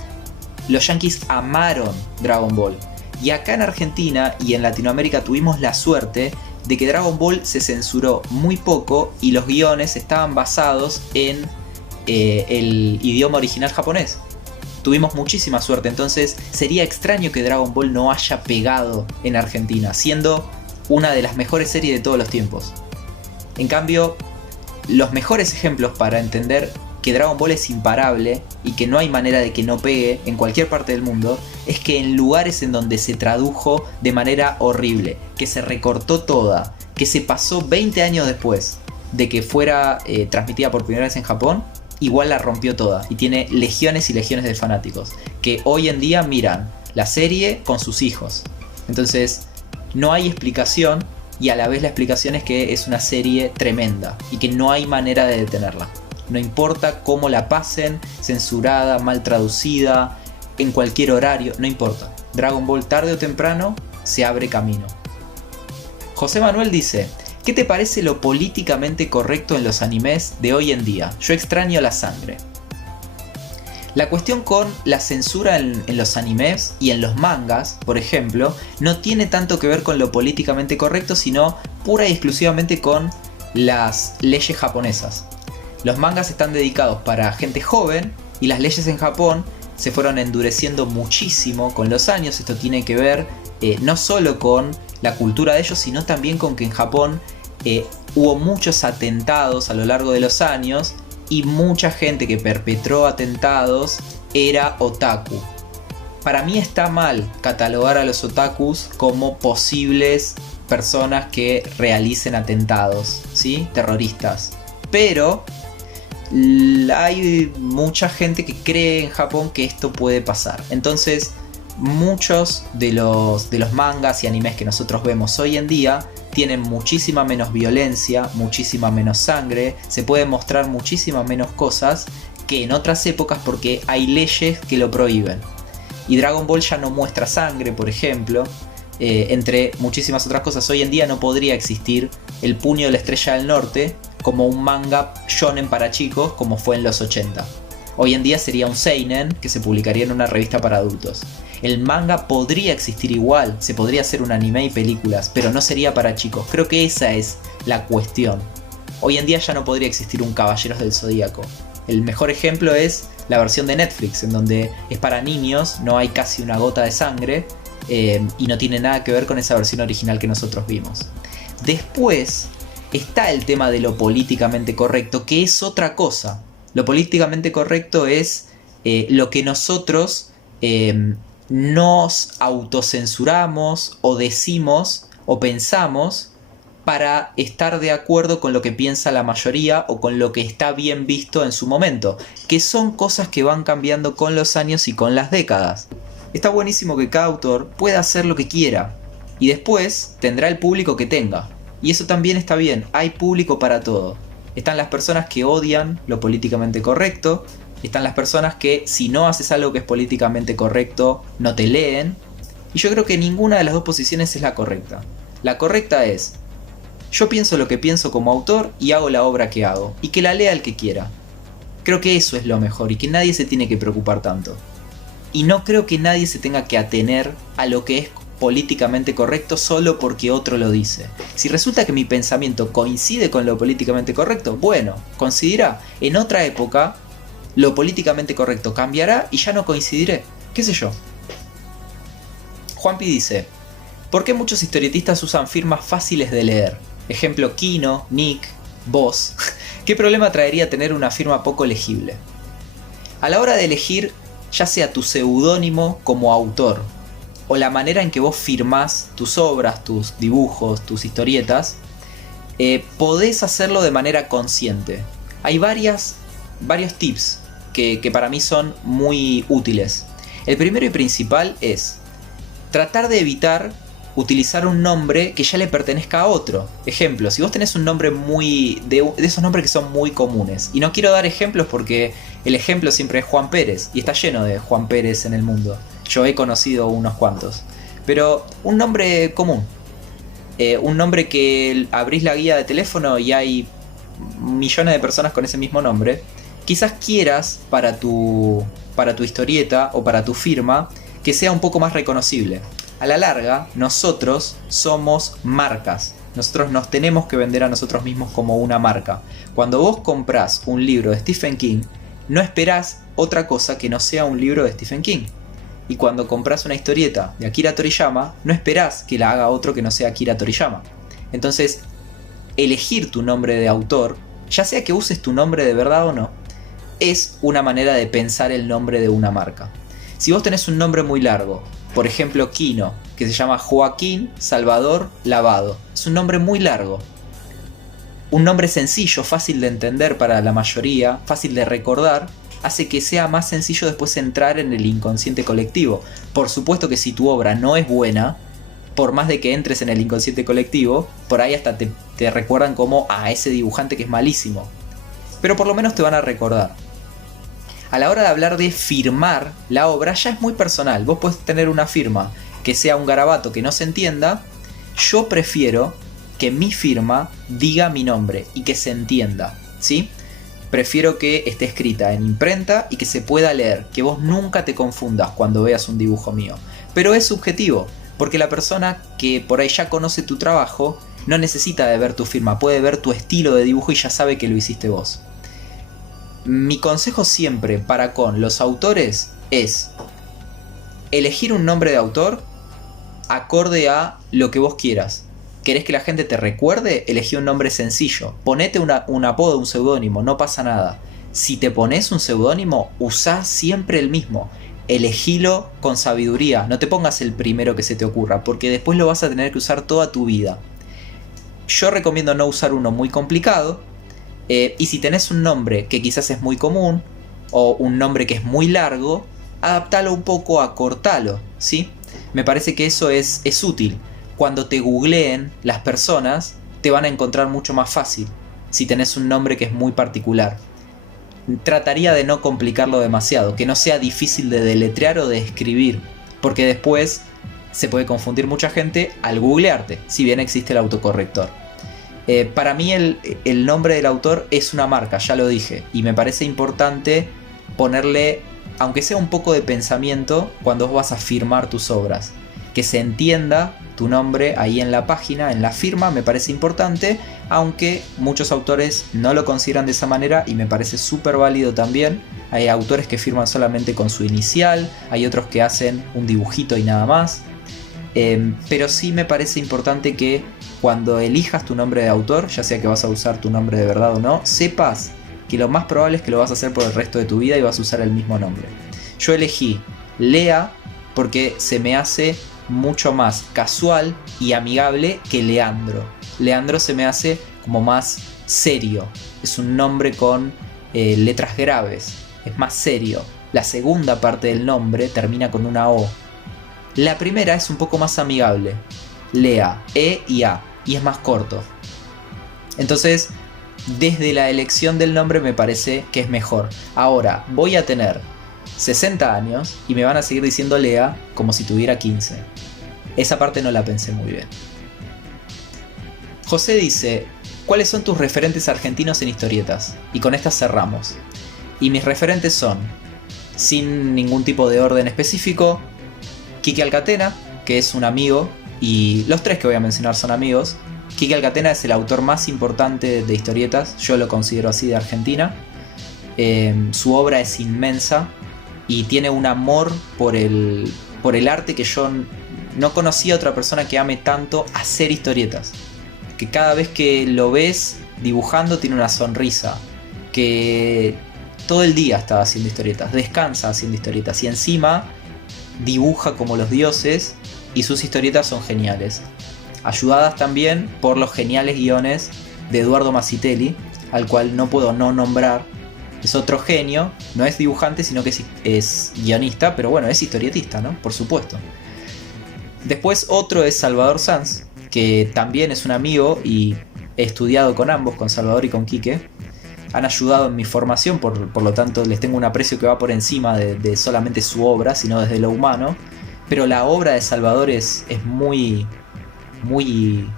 los yankees amaron Dragon Ball. Y acá en Argentina y en Latinoamérica tuvimos la suerte de que Dragon Ball se censuró muy poco y los guiones estaban basados en el idioma original japonés. Tuvimos muchísima suerte, entonces sería extraño que Dragon Ball no haya pegado en Argentina, siendo una de las mejores series de todos los tiempos. En cambio, los mejores ejemplos para entender que Dragon Ball es imparable y que no hay manera de que no pegue en cualquier parte del mundo, es que en lugares en donde se tradujo de manera horrible, que se recortó toda, que se pasó 20 años después de que fuera transmitida por primera vez en Japón, igual la rompió toda y tiene legiones y legiones de fanáticos que hoy en día miran la serie con sus hijos. Entonces no hay explicación, y a la vez la explicación es que es una serie tremenda y que no hay manera de detenerla. No importa cómo la pasen, censurada, mal traducida, en cualquier horario, no importa. Dragon Ball tarde o temprano se abre camino. José Manuel dice: ¿qué te parece lo políticamente correcto en los animes de hoy en día? Yo extraño la sangre. La cuestión con la censura en los animes y en los mangas, por ejemplo, no tiene tanto que ver con lo políticamente correcto, sino pura y exclusivamente con las leyes japonesas. Los mangas están dedicados para gente joven y las leyes en Japón se fueron endureciendo muchísimo con los años. Esto tiene que ver no solo con la cultura de ellos, sino también con que en Japón hubo muchos atentados a lo largo de los años y mucha gente que perpetró atentados era otaku. Para mí está mal catalogar a los otakus como posibles personas que realicen atentados, ¿sí? Terroristas. Pero hay mucha gente que cree en Japón que esto puede pasar. Entonces muchos de los mangas y animes que nosotros vemos hoy en día tienen muchísima menos violencia, muchísima menos sangre, se pueden mostrar muchísimas menos cosas que en otras épocas porque hay leyes que lo prohíben. Y Dragon Ball ya no muestra sangre, por ejemplo, entre muchísimas otras cosas. Hoy en día no podría existir El Puño de la Estrella del Norte como un manga shonen para chicos como fue en los 80. Hoy en día sería un seinen que se publicaría en una revista para adultos. El manga podría existir igual, se podría hacer un anime y películas, pero no sería para chicos. Creo que esa es la cuestión. Hoy en día ya no podría existir un Caballeros del Zodíaco. El mejor ejemplo es la versión de Netflix, en donde es para niños, no hay casi una gota de sangre, y no tiene nada que ver con esa versión original que nosotros vimos. Después está el tema de lo políticamente correcto, que es otra cosa. Lo políticamente correcto es lo que nosotros nos autocensuramos o decimos o pensamos para estar de acuerdo con lo que piensa la mayoría o con lo que está bien visto en su momento, que son cosas que van cambiando con los años y con las décadas. Está buenísimo que cada autor pueda hacer lo que quiera y después tendrá el público que tenga, y eso también está bien, hay público para todo. Están las personas que odian lo políticamente correcto, están las personas que si no haces algo que es políticamente correcto no te leen, y yo creo que ninguna de las dos posiciones es la correcta. La correcta es: yo pienso lo que pienso como autor y hago la obra que hago, y que la lea el que quiera. Creo que eso es lo mejor y que nadie se tiene que preocupar tanto. Y no creo que nadie se tenga que atener a lo que es políticamente correcto solo porque otro lo dice. Si resulta que mi pensamiento coincide con lo políticamente correcto, bueno, coincidirá. En otra época, lo políticamente correcto cambiará y ya no coincidiré. ¿Qué sé yo? Juanpi dice: ¿por qué muchos historietistas usan firmas fáciles de leer? Ejemplo, Kino, Nick, vos. ¿Qué problema traería tener una firma poco legible? A la hora de elegir, ya sea tu seudónimo como autor, o la manera en que vos firmás tus obras, tus dibujos, tus historietas, podés hacerlo de manera consciente. Hay varios tips que para mí son muy útiles. El primero y principal es tratar de evitar utilizar un nombre que ya le pertenezca a otro. Ejemplo, si vos tenés un nombre de esos nombres que son muy comunes, y no quiero dar ejemplos porque el ejemplo siempre es Juan Pérez, y está lleno de Juan Pérez en el mundo. Yo he conocido unos cuantos. Pero un nombre común. Un nombre que abrís la guía de teléfono y hay millones de personas con ese mismo nombre. Quizás quieras para tu historieta o para tu firma que sea un poco más reconocible. A la larga, nosotros somos marcas. Nosotros nos tenemos que vender a nosotros mismos como una marca. Cuando vos comprás un libro de Stephen King, no esperás otra cosa que no sea un libro de Stephen King. Y cuando compras una historieta de Akira Toriyama, no esperás que la haga otro que no sea Akira Toriyama. Entonces, elegir tu nombre de autor, ya sea que uses tu nombre de verdad o no, es una manera de pensar el nombre de una marca. Si vos tenés un nombre muy largo, por ejemplo Kino, que se llama Joaquín Salvador Lavado, es un nombre muy largo. Un nombre sencillo, fácil de entender para la mayoría, fácil de recordar, hace que sea más sencillo después entrar en el inconsciente colectivo. Por supuesto que si tu obra no es buena, por más de que entres en el inconsciente colectivo, por ahí hasta te recuerdan como a ese dibujante que es malísimo. Pero por lo menos te van a recordar. A la hora de hablar de firmar la obra ya es muy personal. Vos podés tener una firma que sea un garabato que no se entienda. Yo prefiero que mi firma diga mi nombre y que se entienda, ¿sí? Prefiero que esté escrita en imprenta y que se pueda leer, que vos nunca te confundas cuando veas un dibujo mío. Pero es subjetivo, porque la persona que por ahí ya conoce tu trabajo no necesita de ver tu firma, puede ver tu estilo de dibujo y ya sabe que lo hiciste vos. Mi consejo siempre para con los autores es elegir un nombre de autor acorde a lo que vos quieras. ¿Querés que la gente te recuerde? Elegí un nombre sencillo. Ponete un apodo, un seudónimo, no pasa nada. Si te pones un seudónimo, usá siempre el mismo. Elegilo con sabiduría, no te pongas el primero que se te ocurra, porque después lo vas a tener que usar toda tu vida. Yo recomiendo no usar uno muy complicado. Y si tenés un nombre que quizás es muy común, o un nombre que es muy largo, adaptalo un poco, acortalo, ¿sí? Me parece que eso es útil. Cuando te googleen las personas, te van a encontrar mucho más fácil si tenés un nombre que es muy particular. Trataría de no complicarlo demasiado, que no sea difícil de deletrear o de escribir, porque después se puede confundir mucha gente al googlearte, si bien existe el autocorrector. Para mí el nombre del autor es una marca, ya lo dije, y me parece importante ponerle, aunque sea un poco de pensamiento, cuando vos vas a firmar tus obras. Que se entienda tu nombre ahí en la página, en la firma, me parece importante, aunque muchos autores no lo consideran de esa manera y me parece súper válido también. Hay autores que firman solamente con su inicial, hay otros que hacen un dibujito y nada más. Pero sí me parece importante que cuando elijas tu nombre de autor, ya sea que vas a usar tu nombre de verdad o no, sepas que lo más probable es que lo vas a hacer por el resto de tu vida y vas a usar el mismo nombre. Yo elegí Lea porque se me hace mucho más casual y amigable que Leandro. Leandro se me hace como más serio. Es un nombre con letras graves. Es más serio. La segunda parte del nombre termina con una O. La primera es un poco más amigable. Lea, E y A. Y es más corto. Entonces, desde la elección del nombre me parece que es mejor. Ahora, voy a tener 60 años y me van a seguir diciendo Lea como si tuviera 15. Esa parte no la pensé muy bien. José dice: ¿cuáles son tus referentes argentinos en historietas? Y con estas cerramos. Y mis referentes son, sin ningún tipo de orden específico, Quique Alcatena, que es un amigo, y los tres que voy a mencionar son amigos. Quique Alcatena es el autor más importante de historietas, yo lo considero así, de Argentina. Su obra es inmensa y tiene un amor por el arte que yo no conocía a otra persona que ame tanto hacer historietas. Que cada vez que lo ves dibujando tiene una sonrisa, que todo el día está haciendo historietas, descansa haciendo historietas y encima dibuja como los dioses y sus historietas son geniales. Ayudadas también por los geniales guiones de Eduardo Mazzitelli, al cual no puedo no nombrar. Es otro genio, no es dibujante sino que es guionista, pero bueno, es historietista, ¿no? Por supuesto. Después otro es Salvador Sanz, que también es un amigo y he estudiado con ambos, con Salvador y con Quique. Han ayudado en mi formación, por lo tanto les tengo un aprecio que va por encima de solamente su obra, sino desde lo humano. Pero la obra de Salvador es muy, muy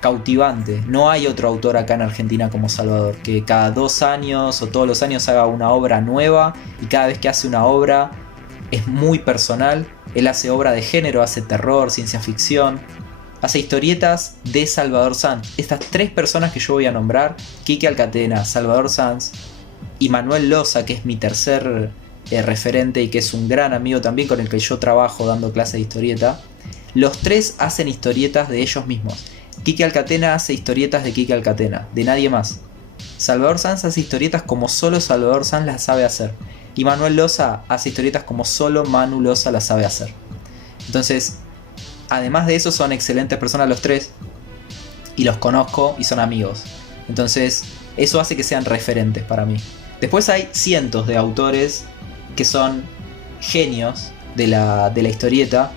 cautivante. No hay otro autor acá en Argentina como Salvador, que cada 2 años o todos los años haga una obra nueva, y cada vez que hace una obra es muy personal. Él hace obra de género, hace terror, ciencia ficción, hace historietas de Salvador Sanz. Estas 3 personas que yo voy a nombrar, Quique Alcatena, Salvador Sanz y Manuel Loza, que es mi tercer referente y que es un gran amigo también con el que yo trabajo dando clases de historieta. Los 3 hacen historietas de ellos mismos. Quique Alcatena hace historietas de Quique Alcatena, de nadie más. Salvador Sanz hace historietas como solo Salvador Sanz las sabe hacer. Y Manuel Loza hace historietas como solo Manu Loza las sabe hacer. Entonces, además de eso, son excelentes personas los 3. Y los conozco y son amigos. Entonces, eso hace que sean referentes para mí. Después hay cientos de autores que son genios de la historieta.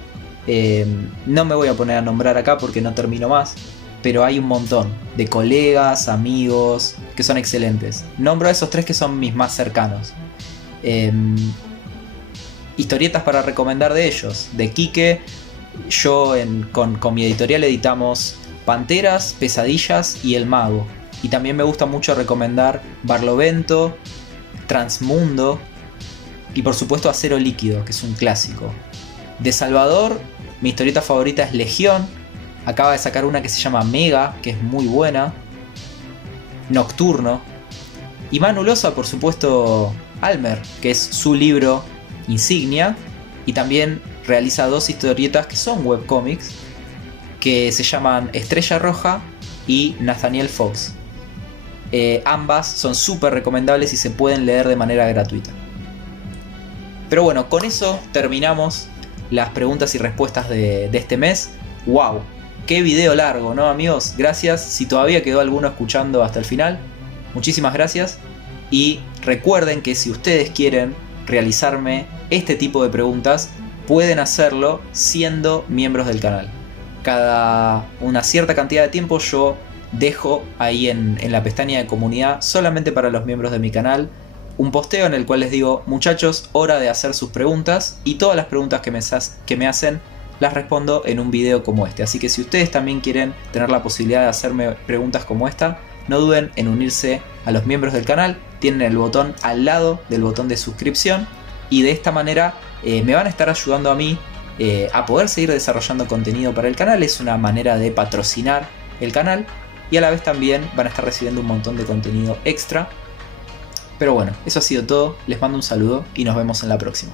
No me voy a poner a nombrar acá porque no termino más, pero hay un montón de colegas, amigos que son excelentes. Nombro a esos 3 que son mis más cercanos. Historietas para recomendar de ellos. De Quique, yo con mi editorial editamos Panteras, Pesadillas y El Mago. Y también me gusta mucho recomendar Barlovento, Transmundo y por supuesto Acero Líquido, que es un clásico. De Salvador, mi historieta favorita es Legión. Acaba de sacar una que se llama Mega, que es muy buena. Nocturno. Y Manu Loza, por supuesto, Almer, que es su libro insignia. Y también realiza 2 historietas que son webcomics, que se llaman Estrella Roja y Nathaniel Fox. Ambas son súper recomendables y se pueden leer de manera gratuita. Pero bueno, con eso terminamos las preguntas y respuestas de este mes. ¡Wow! ¡Qué video largo!, ¿no, amigos? Gracias. Si todavía quedó alguno escuchando hasta el final, muchísimas gracias. Y recuerden que si ustedes quieren realizarme este tipo de preguntas, pueden hacerlo siendo miembros del canal. Cada una cierta cantidad de tiempo yo dejo ahí en la pestaña de comunidad, solamente para los miembros de mi canal, un posteo en el cual les digo: muchachos, hora de hacer sus preguntas, y todas las preguntas que me hacen las respondo en un video como este. Así que si ustedes también quieren tener la posibilidad de hacerme preguntas como esta, no duden en unirse a los miembros del canal. Tienen el botón al lado del botón de suscripción, y de esta manera me van a estar ayudando a mí a poder seguir desarrollando contenido para el canal. Es una manera de patrocinar el canal, y a la vez también van a estar recibiendo un montón de contenido extra. Pero bueno, eso ha sido todo. Les mando un saludo y nos vemos en la próxima.